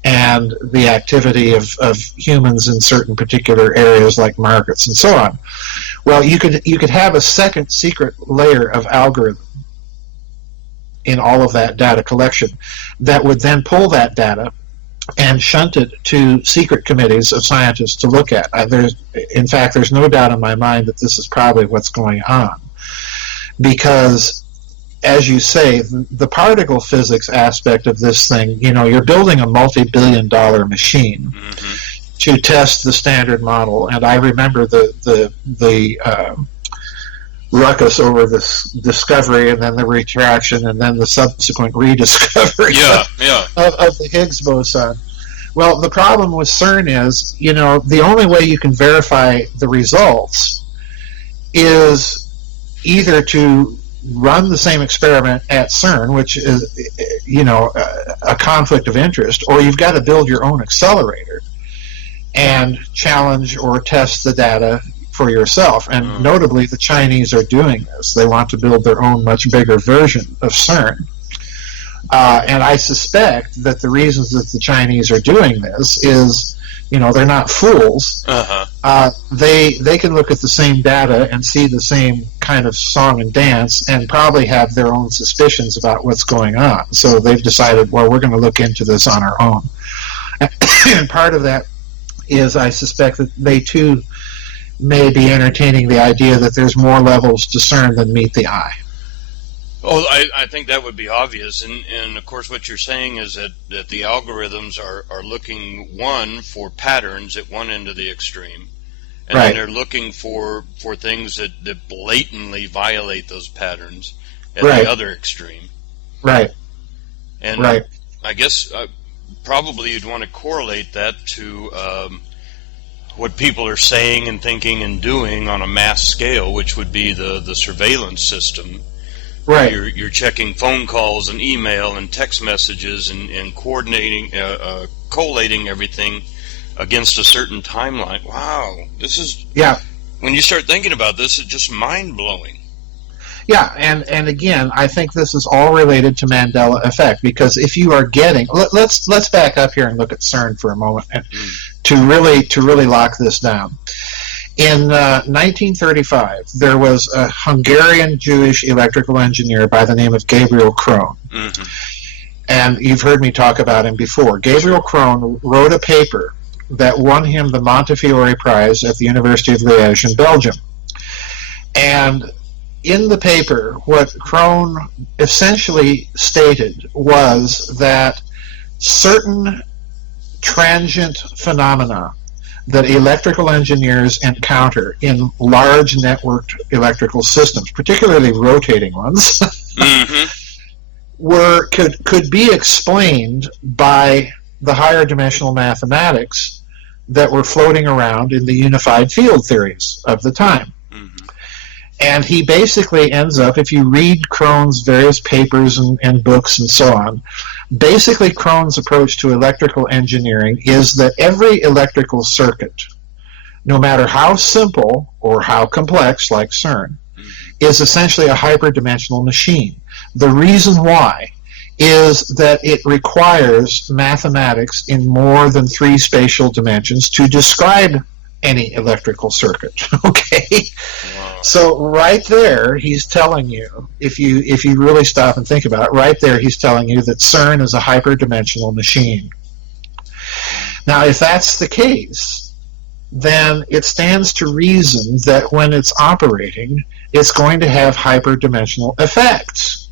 and the activity of humans in certain particular areas like markets and so on. Well, you could have a second secret layer of algorithm in all of that data collection that would then pull that data and shunt it to secret committees of scientists to look at. In fact, there's no doubt in my mind that this is probably what's going on, because, as you say, the particle physics aspect of this thing, you know, you're building a multi-billion-dollar machine to test the standard model. And I remember the ruckus over this discovery, and then the retraction, and then the subsequent rediscovery of the Higgs boson. Well, the problem with CERN is, you know, the only way you can verify the results is either to run the same experiment at CERN, which is, you know, a conflict of interest, or you've got to build your own accelerator and challenge or test the data for yourself. And notably, the Chinese are doing this. They want to build their own much bigger version of CERN. And I suspect that the reasons that the Chinese are doing this is, you know, they're not fools. They can look at the same data and see the same kind of song and dance and probably have their own suspicions about what's going on. So they've decided, well, we're going to look into this on our own. And part of that is, I suspect that they too may be entertaining the idea that there's more levels to CERN than meet the eye. Oh, I think that would be obvious, and of course what you're saying is that the algorithms are looking, one, for patterns at one end of the extreme, and then they're looking for things that blatantly violate those patterns at the other extreme. And I guess probably you'd want to correlate that to what people are saying and thinking and doing on a mass scale, which would be the surveillance system. You're checking phone calls and email and text messages and coordinating, collating everything against a certain timeline. Wow, this is when you start thinking about this, it's just mind blowing. Yeah, and again, I think this is all related to Mandela Effect, because if you are getting, let's back up here and look at CERN for a moment and to really lock this down. In 1935, there was a Hungarian Jewish electrical engineer by the name of Gabriel Krohn. Mm-hmm. And you've heard me talk about him before. Gabriel Krohn wrote a paper that won him the Montefiore Prize at the University of Liège in Belgium. And in the paper, what Krohn essentially stated was that certain transient phenomena that electrical engineers encounter in large networked electrical systems, particularly rotating ones, Mm-hmm. could be explained by the higher dimensional mathematics that were floating around in the unified field theories of the time. Mm-hmm. And he basically ends up, if you read Krohn's various papers and books and so on, basically Krohn's approach to electrical engineering is that every electrical circuit, no matter how simple or how complex, like CERN, is essentially a hyperdimensional machine. The reason why is that it requires mathematics in more than 3 spatial dimensions to describe any electrical circuit. Okay? Wow. So right there, he's telling you, if you really stop and think about it, right there he's telling you that CERN is a hyperdimensional machine. Now, if that's the case, then it stands to reason that when it's operating, it's going to have hyperdimensional effects.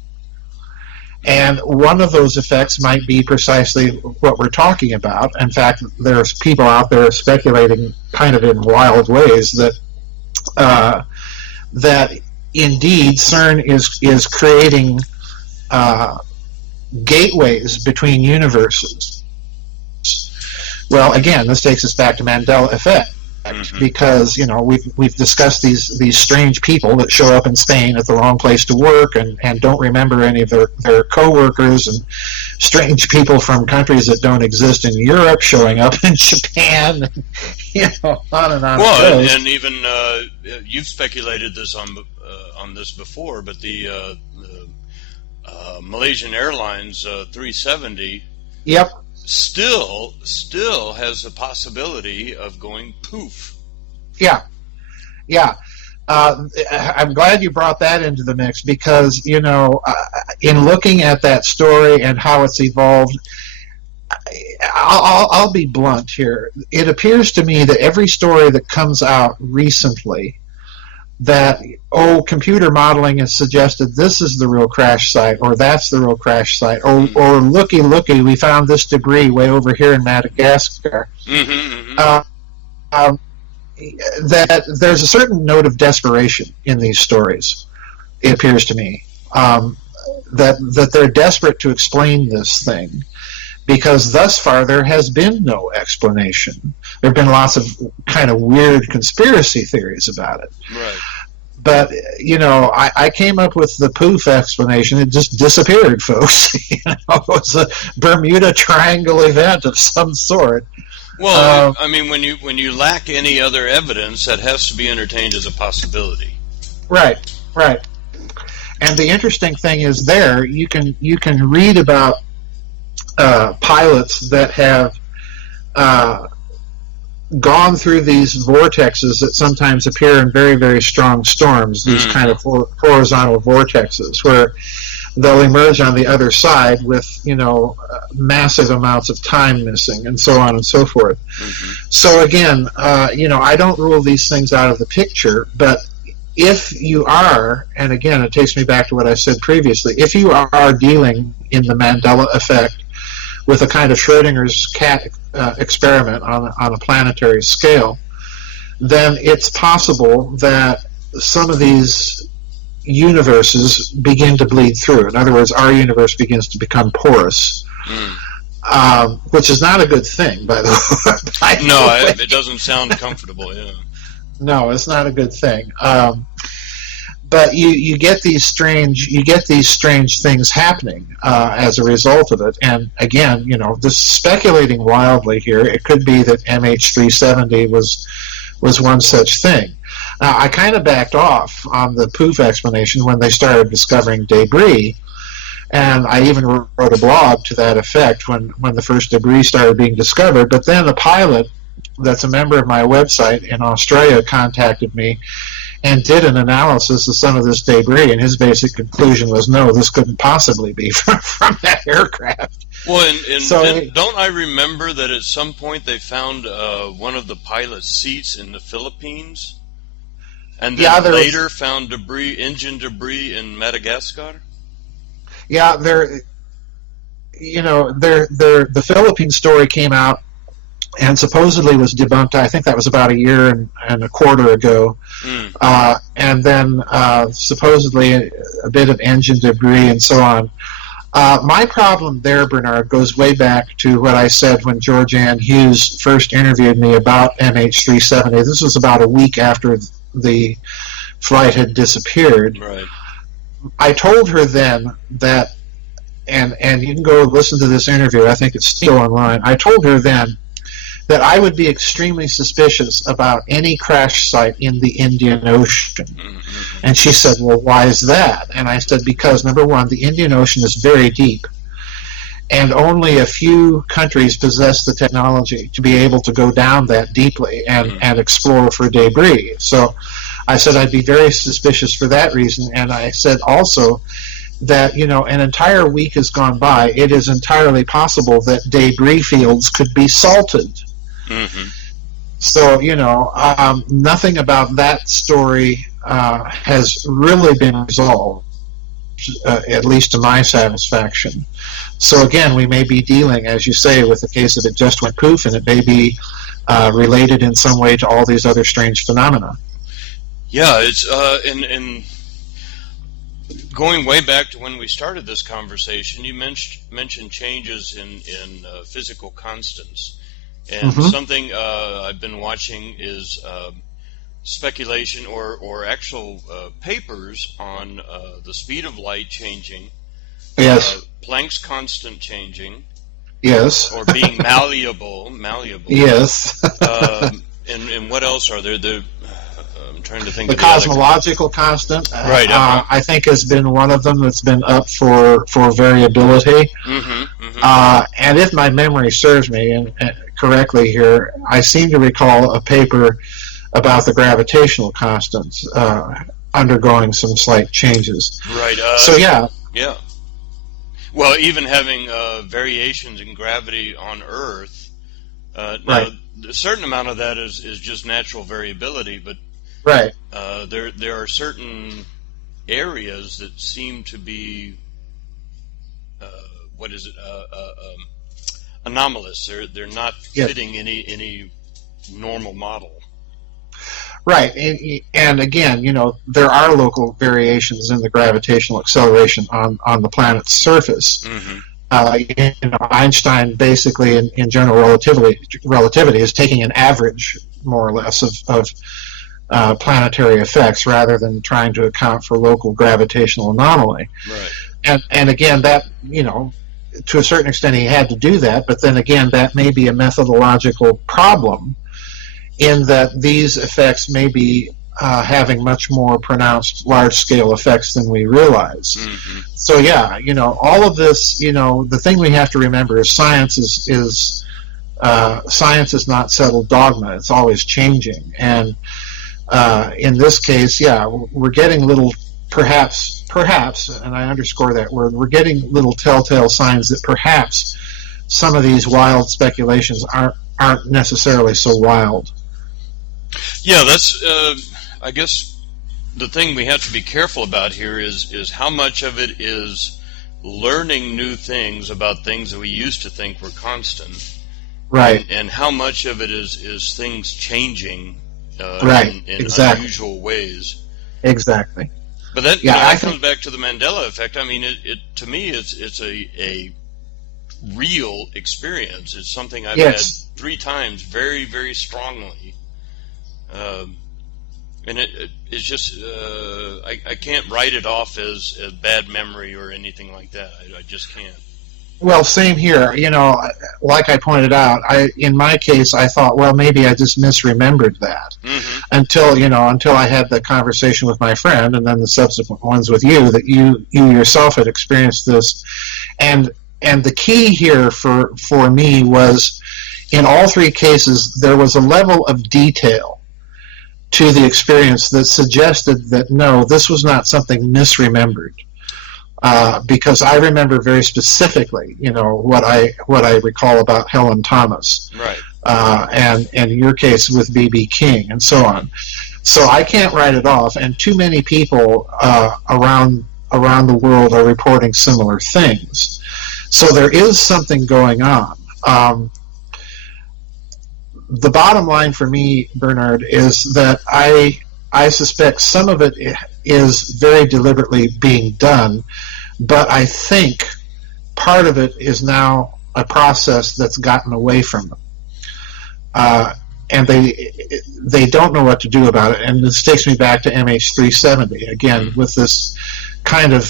And one of those effects might be precisely what we're talking about. In fact, there's people out there speculating kind of in wild ways that that indeed CERN is creating gateways between universes. Well, again, this takes us back to Mandela Effect. Mm-hmm. Because we've discussed these strange people that show up in Spain at the wrong place to work and don't remember any of their co-workers, and strange people from countries that don't exist in Europe showing up in Japan, on and on. Well, and even you've speculated this on this before, but the Malaysian Airlines 370. Yep. Still has the possibility of going poof. Yeah. I'm glad you brought that into the mix because, in looking at that story and how it's evolved, I'll be blunt here. It appears to me that every story that comes out recently that, computer modeling has suggested this is the real crash site, or that's the real crash site, or looky, we found this debris way over here in Madagascar. Mm-hmm, mm-hmm. That there's a certain note of desperation in these stories, it appears to me, that they're desperate to explain this thing, because thus far there has been no explanation. There have been lots of kind of weird conspiracy theories about it. Right. But, I came up with the poof explanation. It just disappeared, folks. It was a Bermuda Triangle event of some sort. Well, I mean, when you lack any other evidence, that has to be entertained as a possibility. Right. And the interesting thing is you can read about pilots that have gone through these vortexes that sometimes appear in very, very strong storms, these kind of horizontal vortexes, where they'll emerge on the other side with, massive amounts of time missing, and so on and so forth. Mm-hmm. So again, I don't rule these things out of the picture, but if you are, and again, it takes me back to what I said previously, if you are dealing in the Mandela Effect with a kind of Schrodinger's cat experiment on a planetary scale, then it's possible that some of these universes begin to bleed through. In other words, our universe begins to become porous, which is not a good thing, by the way. No, it doesn't sound comfortable. Yeah. No, it's not a good thing. But you get these strange things happening as a result of it. And again, just speculating wildly here, it could be that MH370 was one such thing. Now, I kind of backed off on the poof explanation when they started discovering debris, and I even wrote a blog to that effect when the first debris started being discovered. But then a pilot that's a member of my website in Australia contacted me and did an analysis of some of this debris, and his basic conclusion was, no, this couldn't possibly be from that aircraft. Well, don't I remember that at some point they found one of the pilot's seats in the Philippines, and then later found engine debris in Madagascar? Yeah, the Philippine story came out and supposedly was debunked. I think that was about a year and a quarter ago. And then supposedly a bit of engine debris and so on. My problem there, Bernard, goes way back to what I said when George Ann Hughes first interviewed me about MH370. This was about a week after the flight had disappeared. Right. I told her then that, and you can go listen to this interview, I think it's still online. I told her then that I would be extremely suspicious about any crash site in the Indian Ocean. Mm-hmm. And she said, well, why is that? And I said, because, number one, the Indian Ocean is very deep, and only a few countries possess the technology to be able to go down that deeply and explore for debris. So I said I'd be very suspicious for that reason, and I said also that, an entire week has gone by. It is entirely possible that debris fields could be salted. Mm-hmm. So, nothing about that story has really been resolved, at least to my satisfaction. So again, we may be dealing, as you say, with a case of it just went poof, and it may be related in some way to all these other strange phenomena. Yeah, it's in going way back to when we started this conversation, you mentioned changes in physical constants. And something I've been watching is speculation or actual papers on the speed of light changing, yes, Planck's constant changing, yes, or being malleable, yes, and what else are there? I'm trying to think. The cosmological constant, right? I think has been one of them that's been up for variability. And if my memory serves me correctly here, I seem to recall a paper about the gravitational constants undergoing some slight changes. Right. So yeah. Yeah. Well, even having variations in gravity on Earth. Right. Now, a certain amount of that is just natural variability, but right. There are certain areas that seem to be anomalous. They're not fitting any normal model. Right, and again, there are local variations in the gravitational acceleration on the planet's surface. Mm-hmm. Einstein basically in general relativity is taking an average, more or less, of planetary effects rather than trying to account for local gravitational anomaly. Right. And again, that, to a certain extent he had to do that, but then again, that may be a methodological problem in that these effects may be having much more pronounced large-scale effects than we realize. Mm-hmm. So yeah, all of this, the thing we have to remember is science is not settled dogma. It's always changing. And in this case, yeah, we're getting little, perhaps, and I underscore that word, we're getting little telltale signs that perhaps some of these wild speculations aren't necessarily so wild. Yeah, that's, I guess, the thing we have to be careful about here is how much of it is learning new things about things that we used to think were constant. Right. And how much of it is things changing right. in exactly. unusual ways. Exactly. But then that comes back to the Mandela Effect. I mean, it to me, it's a real experience. It's something I've had 3 times very, very strongly. And it's just, I can't write it off as a bad memory or anything like that. I just can't. Well, same here. Like I pointed out, in my case, I thought, well, maybe I just misremembered that. Mm-hmm. Until I had the conversation with my friend, and then the subsequent ones with you, that you yourself had experienced this. And the key here for me was, in all 3 cases, there was a level of detail to the experience that suggested that no, this was not something misremembered. Because I remember very specifically, what I recall about Helen Thomas, right, and in your case with B.B. King and so on. So I can't write it off, and too many people around the world are reporting similar things. So there is something going on. The bottom line for me, Bernard, is that I suspect some of it is very deliberately being done, but I think part of it is now a process that's gotten away from them. And they don't know what to do about it. And this takes me back to MH370, again, with this kind of,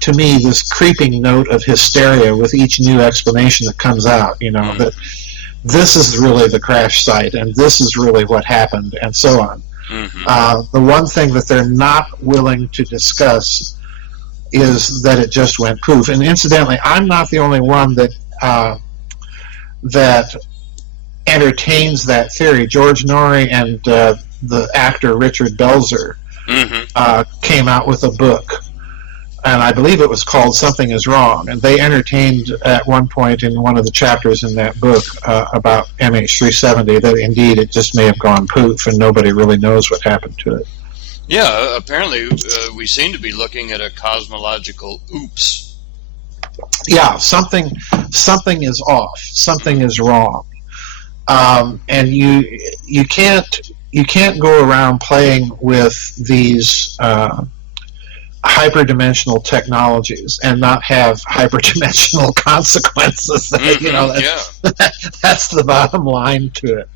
to me, this creeping note of hysteria with each new explanation that comes out, that this is really the crash site, and this is really what happened, and so on. The one thing that they're not willing to discuss is that it just went poof. And incidentally, I'm not the only one that entertains that theory. George Norrie and the actor Richard Belzer came out with a book, and I believe it was called Something Is Wrong, and they entertained at one point in one of the chapters in that book about MH370 that indeed it just may have gone poof and nobody really knows what happened to it. Yeah, apparently we seem to be looking at a cosmological oops. Yeah, something is off, something is wrong. And you can't go around playing with these hyperdimensional technologies and not have hyperdimensional consequences. That's the bottom line to it.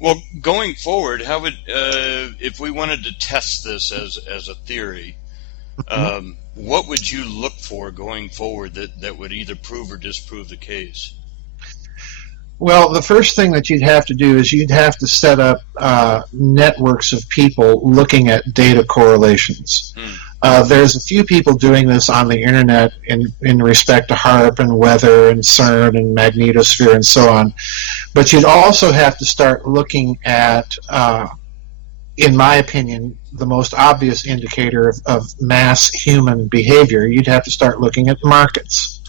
Well, going forward, how would if we wanted to test this as a theory, what would you look for going forward that would either prove or disprove the case? Well, the first thing that you'd have to do is you'd have to set up networks of people looking at data correlations. There's a few people doing this on the internet in respect to HAARP and weather and CERN and magnetosphere and so on. But you'd also have to start looking at, in my opinion, the most obvious indicator of mass human behavior. You'd have to start looking at markets.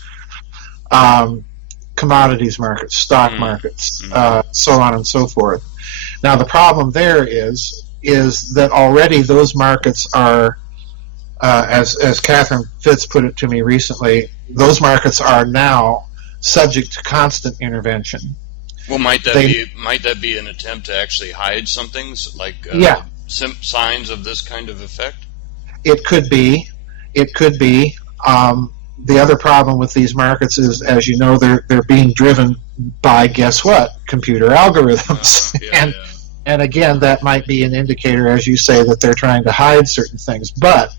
Commodities markets, stock markets, so on and so forth. Now the problem there is that already those markets are, as Catherine Fitz put it to me recently, those markets are now subject to constant intervention. Well, might that be an attempt to actually hide some things, like signs of this kind of effect? It could be. The other problem with these markets is, as you know, they're being driven by, guess what, computer algorithms. And again, that might be an indicator, as you say, that they're trying to hide certain things. But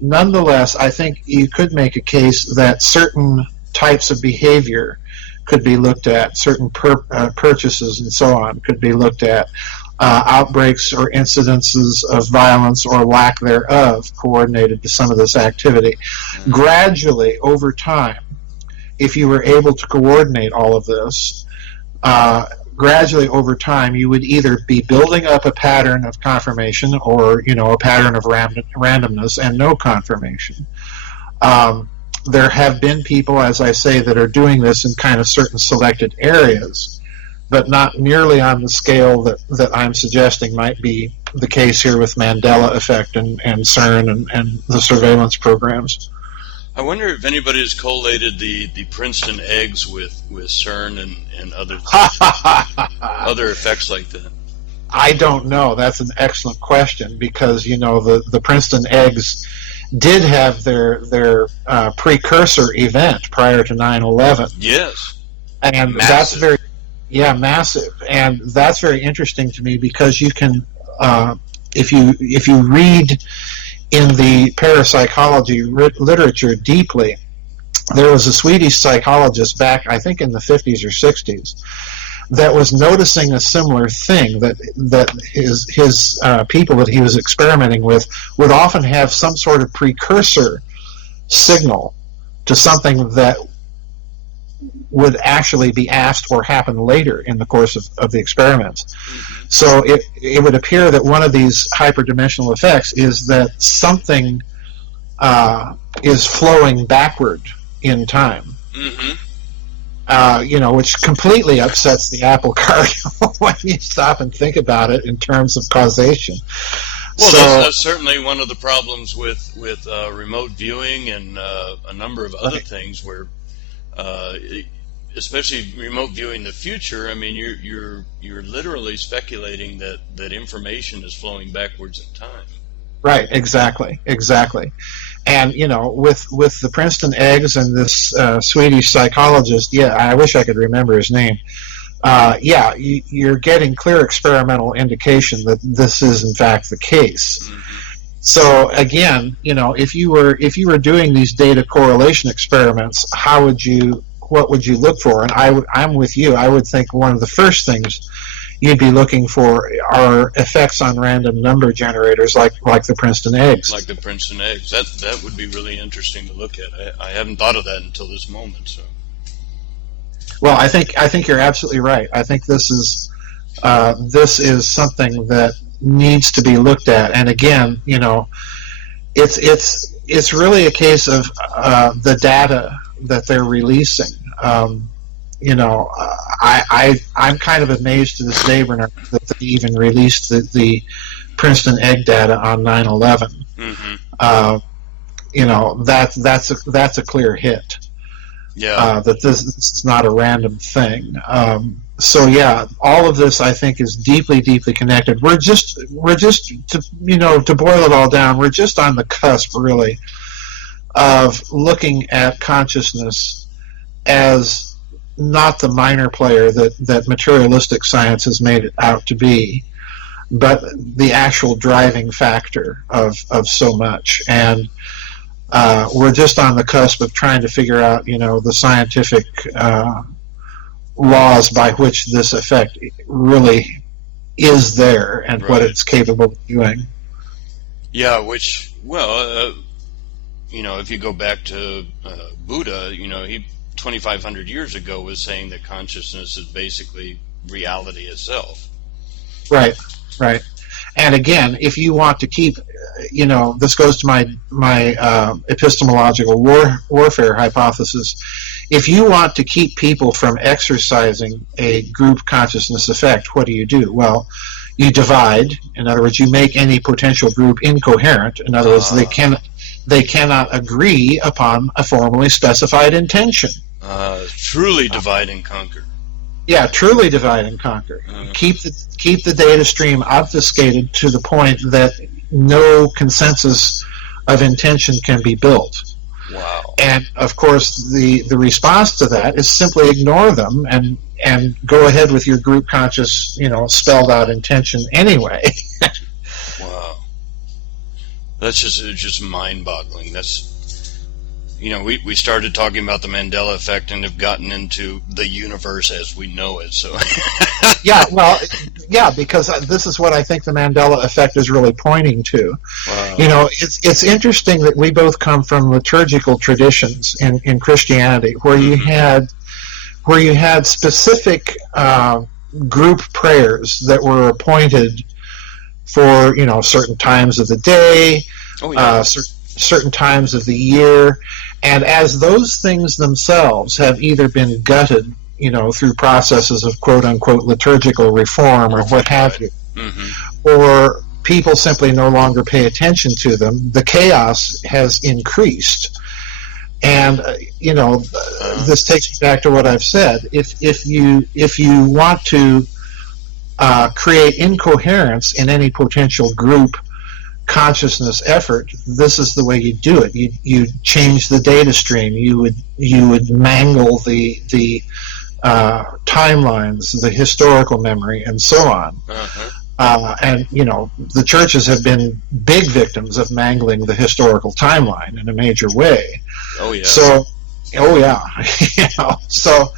nonetheless, I think you could make a case that certain types of behavior could be looked at, certain purchases and so on could be looked at. Outbreaks or incidences of violence or lack thereof coordinated to some of this activity. Gradually, over time, if you were able to coordinate all of this, gradually over time, you would either be building up a pattern of confirmation or, a pattern of randomness and no confirmation. There have been people, as I say, that are doing this in kind of certain selected areas, but not nearly on the scale that I'm suggesting might be the case here with Mandela Effect and CERN and the surveillance programs. I wonder if anybody has collated the Princeton eggs with CERN and other effects like that. I don't know. That's an excellent question, because the Princeton eggs did have their precursor event prior to 9/11. Yes, and massive. That's very massive, and that's very interesting to me, because you can, if you read in the parapsychology literature deeply, there was a Swedish psychologist back, I think, in the 50s or 60s, that was noticing a similar thing, that his people that he was experimenting with would often have some sort of precursor signal to something that would actually be asked or happen later in the course of the experiments. Mm-hmm. So it would appear that one of these hyperdimensional effects is that something is flowing backward in time. Mm-hmm. Which completely upsets the apple cart when you stop and think about it in terms of causation. Well, so, that's certainly one of the problems with remote viewing and a number of other things where, especially remote viewing the future. I mean, you're literally speculating that information is flowing backwards in time. Right. Exactly. And with the Princeton eggs and this Swedish psychologist, I wish I could remember his name. You're getting clear experimental indication that this is in fact the case. Mm-hmm. So again, if you were doing these data correlation experiments, what would you look for? And I'm with you. I would think one of the first things you'd be looking for are effects on random number generators, like the Princeton eggs. Like the Princeton eggs. That would be really interesting to look at. I haven't thought of that until this moment. So. Well, I think you're absolutely right. I think this is something that needs to be looked at. And again, it's really a case of the data that they're releasing. I'm kind of amazed to this day, Bernard, that they even released the Princeton egg data on 9/11. Mm-hmm. That's a clear hit. Yeah. That this is not a random thing. All of this I think is deeply, deeply connected. We're just to boil it all down, we're just on the cusp really of looking at consciousness as not the minor player that materialistic science has made it out to be, but the actual driving factor of so much. And we're just on the cusp of trying to figure out, the scientific laws by which this effect really is there and what it's capable of doing. Yeah, which, if you go back to Buddha, he 2,500 years ago was saying that consciousness is basically reality itself. Right. And again, if you want to keep, this goes to my epistemological warfare hypothesis. If you want to keep people from exercising a group consciousness effect, what do? Well, you divide. In other words, you make any potential group incoherent. In other words, they cannot agree upon a formally specified intention. Truly divide and conquer. Yeah, truly divide and conquer. Keep the data stream obfuscated to the point that no consensus of intention can be built. Wow. And of course, the response to that is simply ignore them and go ahead with your group conscious, spelled out intention anyway. Wow. That's just mind-boggling. That's. We started talking about the Mandela Effect and have gotten into the universe as we know it. So, because this is what I think the Mandela Effect is really pointing to. Wow. It's interesting that we both come from liturgical traditions in Christianity, where you had specific group prayers that were appointed for certain times of the day, certain times of the year. And as those things themselves have either been gutted, through processes of quote-unquote liturgical reform or what have you, or people simply no longer pay attention to them, the chaos has increased. And, this takes me back to what I've said. If you want to create incoherence in any potential group consciousness effort, this is the way you do it. You change the data stream. You would mangle the timelines, the historical memory, and so on. And the churches have been big victims of mangling the historical timeline in a major way. Oh yeah. So, So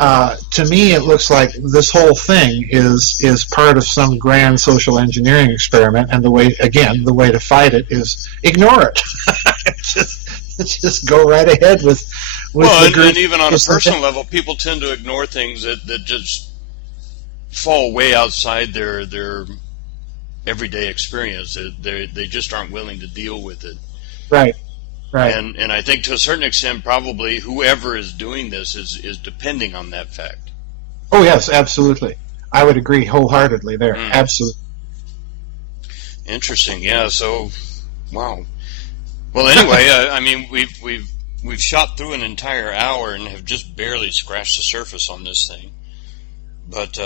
to me, it looks like this whole thing is part of some grand social engineering experiment, and the way to fight it is ignore it. just go right ahead with Well, the group. and even on a personal level, people tend to ignore things that just fall way outside their everyday experience. They just aren't willing to deal with it. Right. Right. And I think to a certain extent, probably whoever is doing this is depending on that fact. Oh yes, absolutely. I would agree wholeheartedly there. Absolutely. Interesting. Yeah. So, wow. Well, anyway, I mean, we've shot through an entire hour and have just barely scratched the surface on this thing. But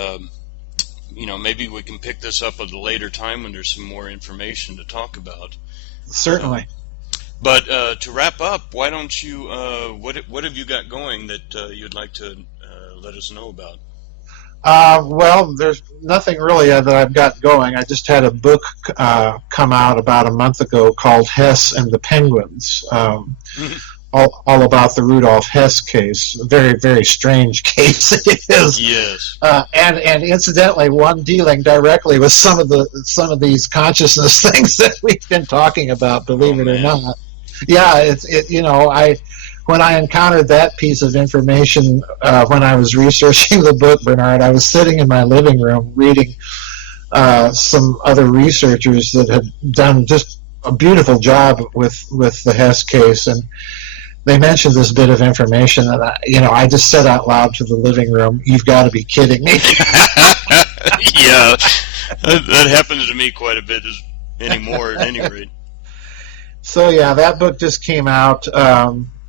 maybe we can pick this up at a later time when there's some more information to talk about. Certainly. But to wrap up, why don't you? What have you got going that you'd like to let us know about? Well, there's nothing really that I've got going. I just had a book come out about a month ago called Hess and the Penguins, all about the Rudolf Hess case. A very, very strange case it is. Yes. And incidentally, one dealing directly with some of these consciousness things that we've been talking about. Believe it or not. Yeah, when I encountered that piece of information when I was researching the book, Bernard, I was sitting in my living room reading some other researchers that had done just a beautiful job with the Hess case, and they mentioned this bit of information, and I just said out loud to the living room, "You've got to be kidding me!" Yeah, that happens to me quite a bit anymore. At any rate. So yeah, that book just came out.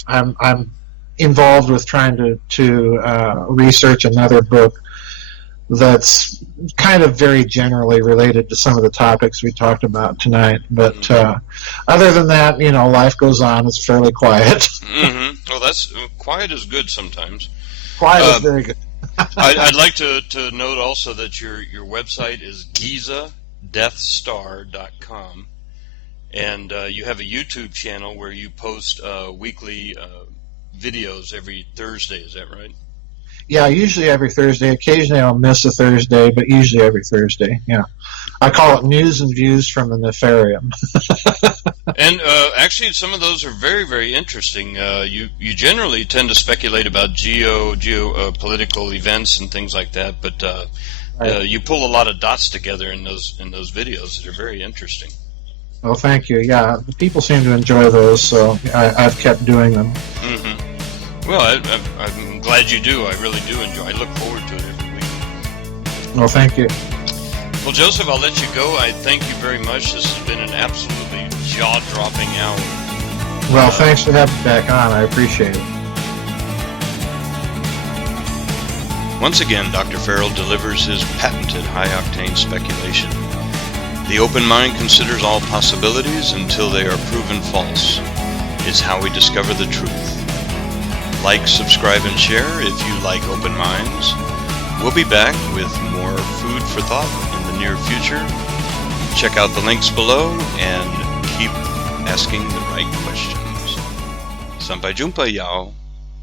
I'm involved with trying to research another book that's kind of very generally related to some of the topics we talked about tonight. But other than that, life goes on. It's fairly quiet. Mm-hmm. Well, quiet is good sometimes. Quiet is very good. I'd like to note also that your website is GizaDeathStar.com. And you have a YouTube channel where you post weekly videos every Thursday. Is that right? Yeah, usually every Thursday. Occasionally I'll miss a Thursday, but usually every Thursday. Yeah, I call it News and Views from the Nefarium. And actually, some of those are very, very interesting. You generally tend to speculate about geopolitical events and things like that, but right. You pull a lot of dots together in those videos that are very interesting. Well, thank you. Yeah, the people seem to enjoy those, so I've kept doing them. Mm-hmm. Well, I'm glad you do. I really do enjoy. I look forward to it every week. Well, thank you. Well, Joseph, I'll let you go. I thank you very much. This has been an absolutely jaw-dropping hour. Well, thanks for having me back on. I appreciate it. Once again, Dr. Farrell delivers his patented high-octane speculation. The open mind considers all possibilities until they are proven false. It's how we discover the truth. Like, subscribe, and share if you like open minds. We'll be back with more food for thought in the near future. Check out the links below and keep asking the right questions. Sampai jumpa, y'all.